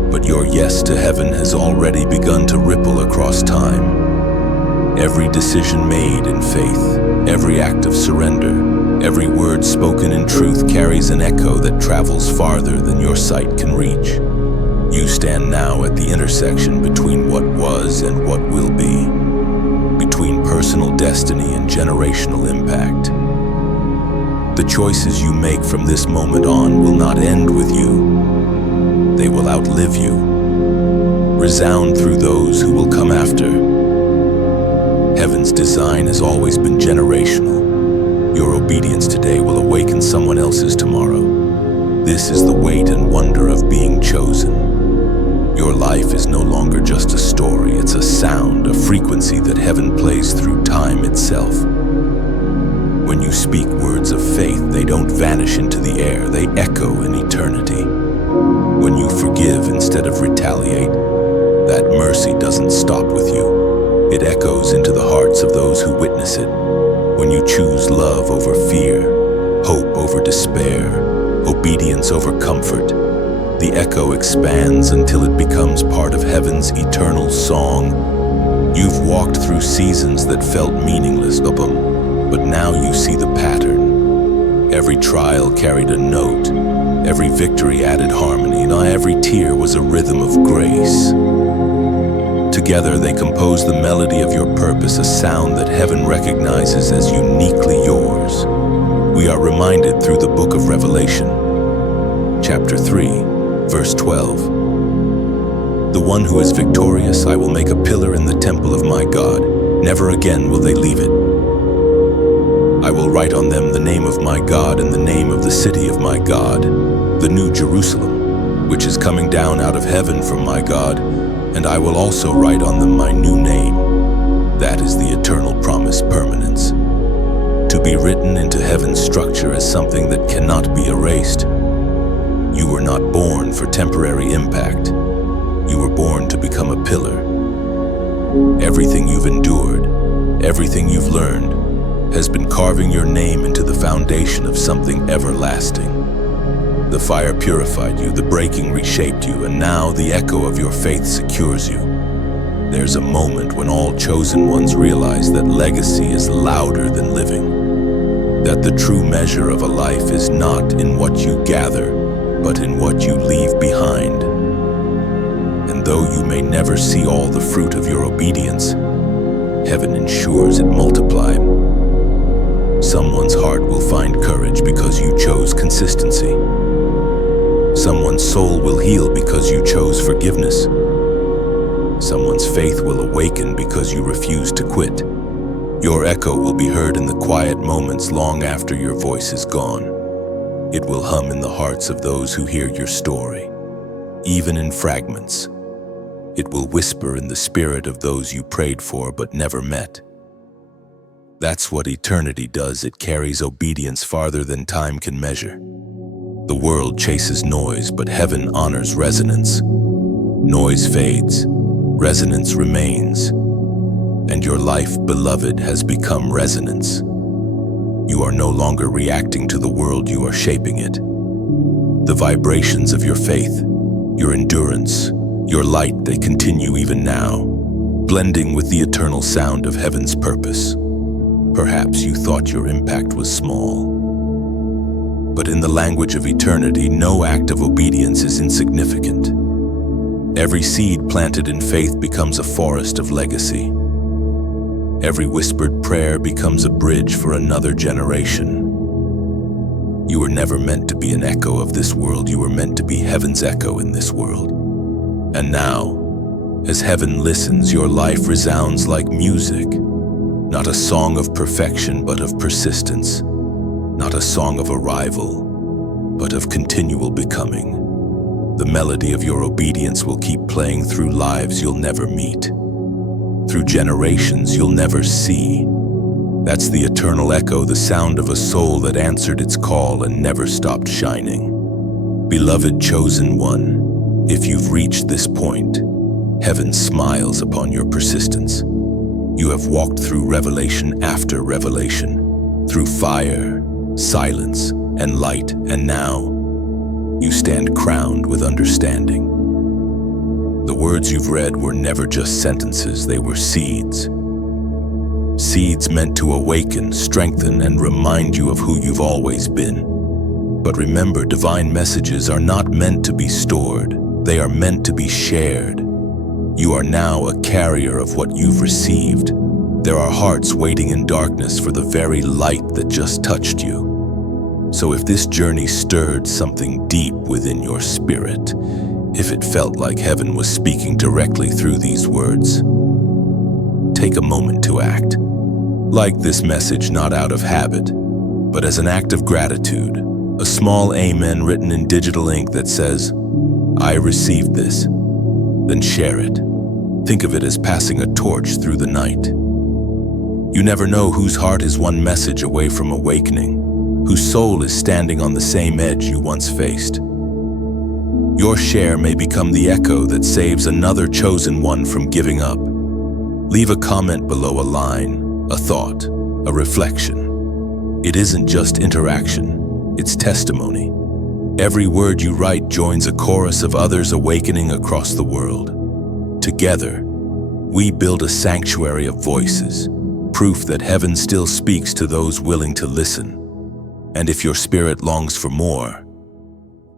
but your yes to heaven has already begun to ripple across time. Every decision made in faith, every act of surrender, every word spoken in truth carries an echo that travels farther than your sight can reach. You stand now at the intersection between what was and what will be, between personal destiny and generational impact. The choices you make from this moment on will not end with you. They will outlive you, resound through those who will come after. Heaven's design has always been generational. Your obedience today will awaken someone else's tomorrow. This is the weight and wonder of being chosen. Your life is no longer just a story, it's a sound, a frequency that heaven plays through time itself. When you speak words of faith, they don't vanish into the air, they echo in eternity. When you forgive instead of retaliate, that mercy doesn't stop with you. It echoes into the hearts of those who witness it. When you choose love over fear, hope over despair, obedience over comfort, the echo expands until it becomes part of heaven's eternal song. You've walked through seasons that felt meaningless, but now you see the pattern. Every trial carried a note, every victory added harmony, and every tear was a rhythm of grace. Together they compose the melody of your purpose, a sound that heaven recognizes as uniquely yours. We are reminded through the book of Revelation, chapter 3, verse 12. The one who is victorious, I will make a pillar in the temple of my God. Never again will they leave it. I will write on them the name of my God and the name of the city of my God, the new Jerusalem, which is coming down out of heaven from my God, and I will also write on them my new name. That is the eternal promise, permanence. To be written into heaven's structure as something that cannot be erased. You were not born for temporary impact. You were born to become a pillar. Everything you've endured, everything you've learned, has been carving your name into the foundation of something everlasting. The fire purified you, the breaking reshaped you, and now the echo of your faith secures you. There's a moment when all chosen ones realize that legacy is louder than living, that the true measure of a life is not in what you gather, but in what you leave behind. And though you may never see all the fruit of your obedience, heaven ensures it multiplied. Someone's heart will find courage because you chose consistency. Someone's soul will heal because you chose forgiveness. Someone's faith will awaken because you refuse to quit. Your echo will be heard in the quiet moments long after your voice is gone. It will hum in the hearts of those who hear your story, even in fragments. It will whisper in the spirit of those you prayed for but never met. That's what eternity does. It carries obedience farther than time can measure. The world chases noise, but heaven honors resonance. Noise fades, resonance remains, and your life, beloved, has become resonance. You are no longer reacting to the world, you are shaping it. The vibrations of your faith, your endurance, your light, they continue even now, blending with the eternal sound of heaven's purpose. Perhaps you thought your impact was small, but in the language of eternity, no act of obedience is insignificant. Every seed planted in faith becomes a forest of legacy. Every whispered prayer becomes a bridge for another generation. You were never meant to be an echo of this world. You were meant to be heaven's echo in this world. And now, As heaven listens, your life resounds like music, not a song of perfection, but of persistence, not a song of arrival, but of continual becoming. The melody of your obedience will keep playing through lives you'll never meet, through generations you'll never see. That's the eternal echo, the sound of a soul that answered its call and never stopped shining. Beloved chosen one, if you've reached this point, heaven smiles upon your persistence. You have walked through revelation after revelation, through fire, silence, and light, and now you stand crowned with understanding. The words you've read were never just sentences, they were seeds. Seeds meant to awaken, strengthen, and remind you of who you've always been. But remember, divine messages are not meant to be stored, they are meant to be shared. You are now a carrier of what you've received. There are hearts waiting in darkness for the very light that just touched you. So if this journey stirred something deep within your spirit, if it felt like heaven was speaking directly through these words, take a moment to act. Like this message not out of habit, but as an act of gratitude, a small amen written in digital ink that says, "I received this." Then share it. Think of it as passing a torch through the night. You never know whose heart is one message away from awakening, whose soul is standing on the same edge you once faced. Your share may become the echo that saves another chosen one from giving up. Leave a comment below, a line, a thought, a reflection. It isn't just interaction, it's testimony. Every word you write joins a chorus of others awakening across the world. Together, we build a sanctuary of voices, proof that heaven still speaks to those willing to listen. And if your spirit longs for more,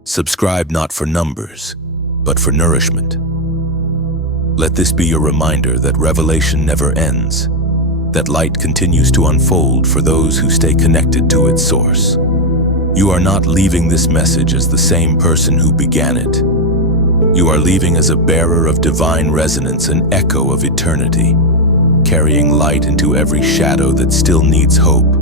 subscribe not for numbers, but for nourishment. Let this be your reminder that revelation never ends, that light continues to unfold for those who stay connected to its source. You are not leaving this message as the same person who began it. You are leaving as a bearer of divine resonance, an echo of eternity, carrying light into every shadow that still needs hope.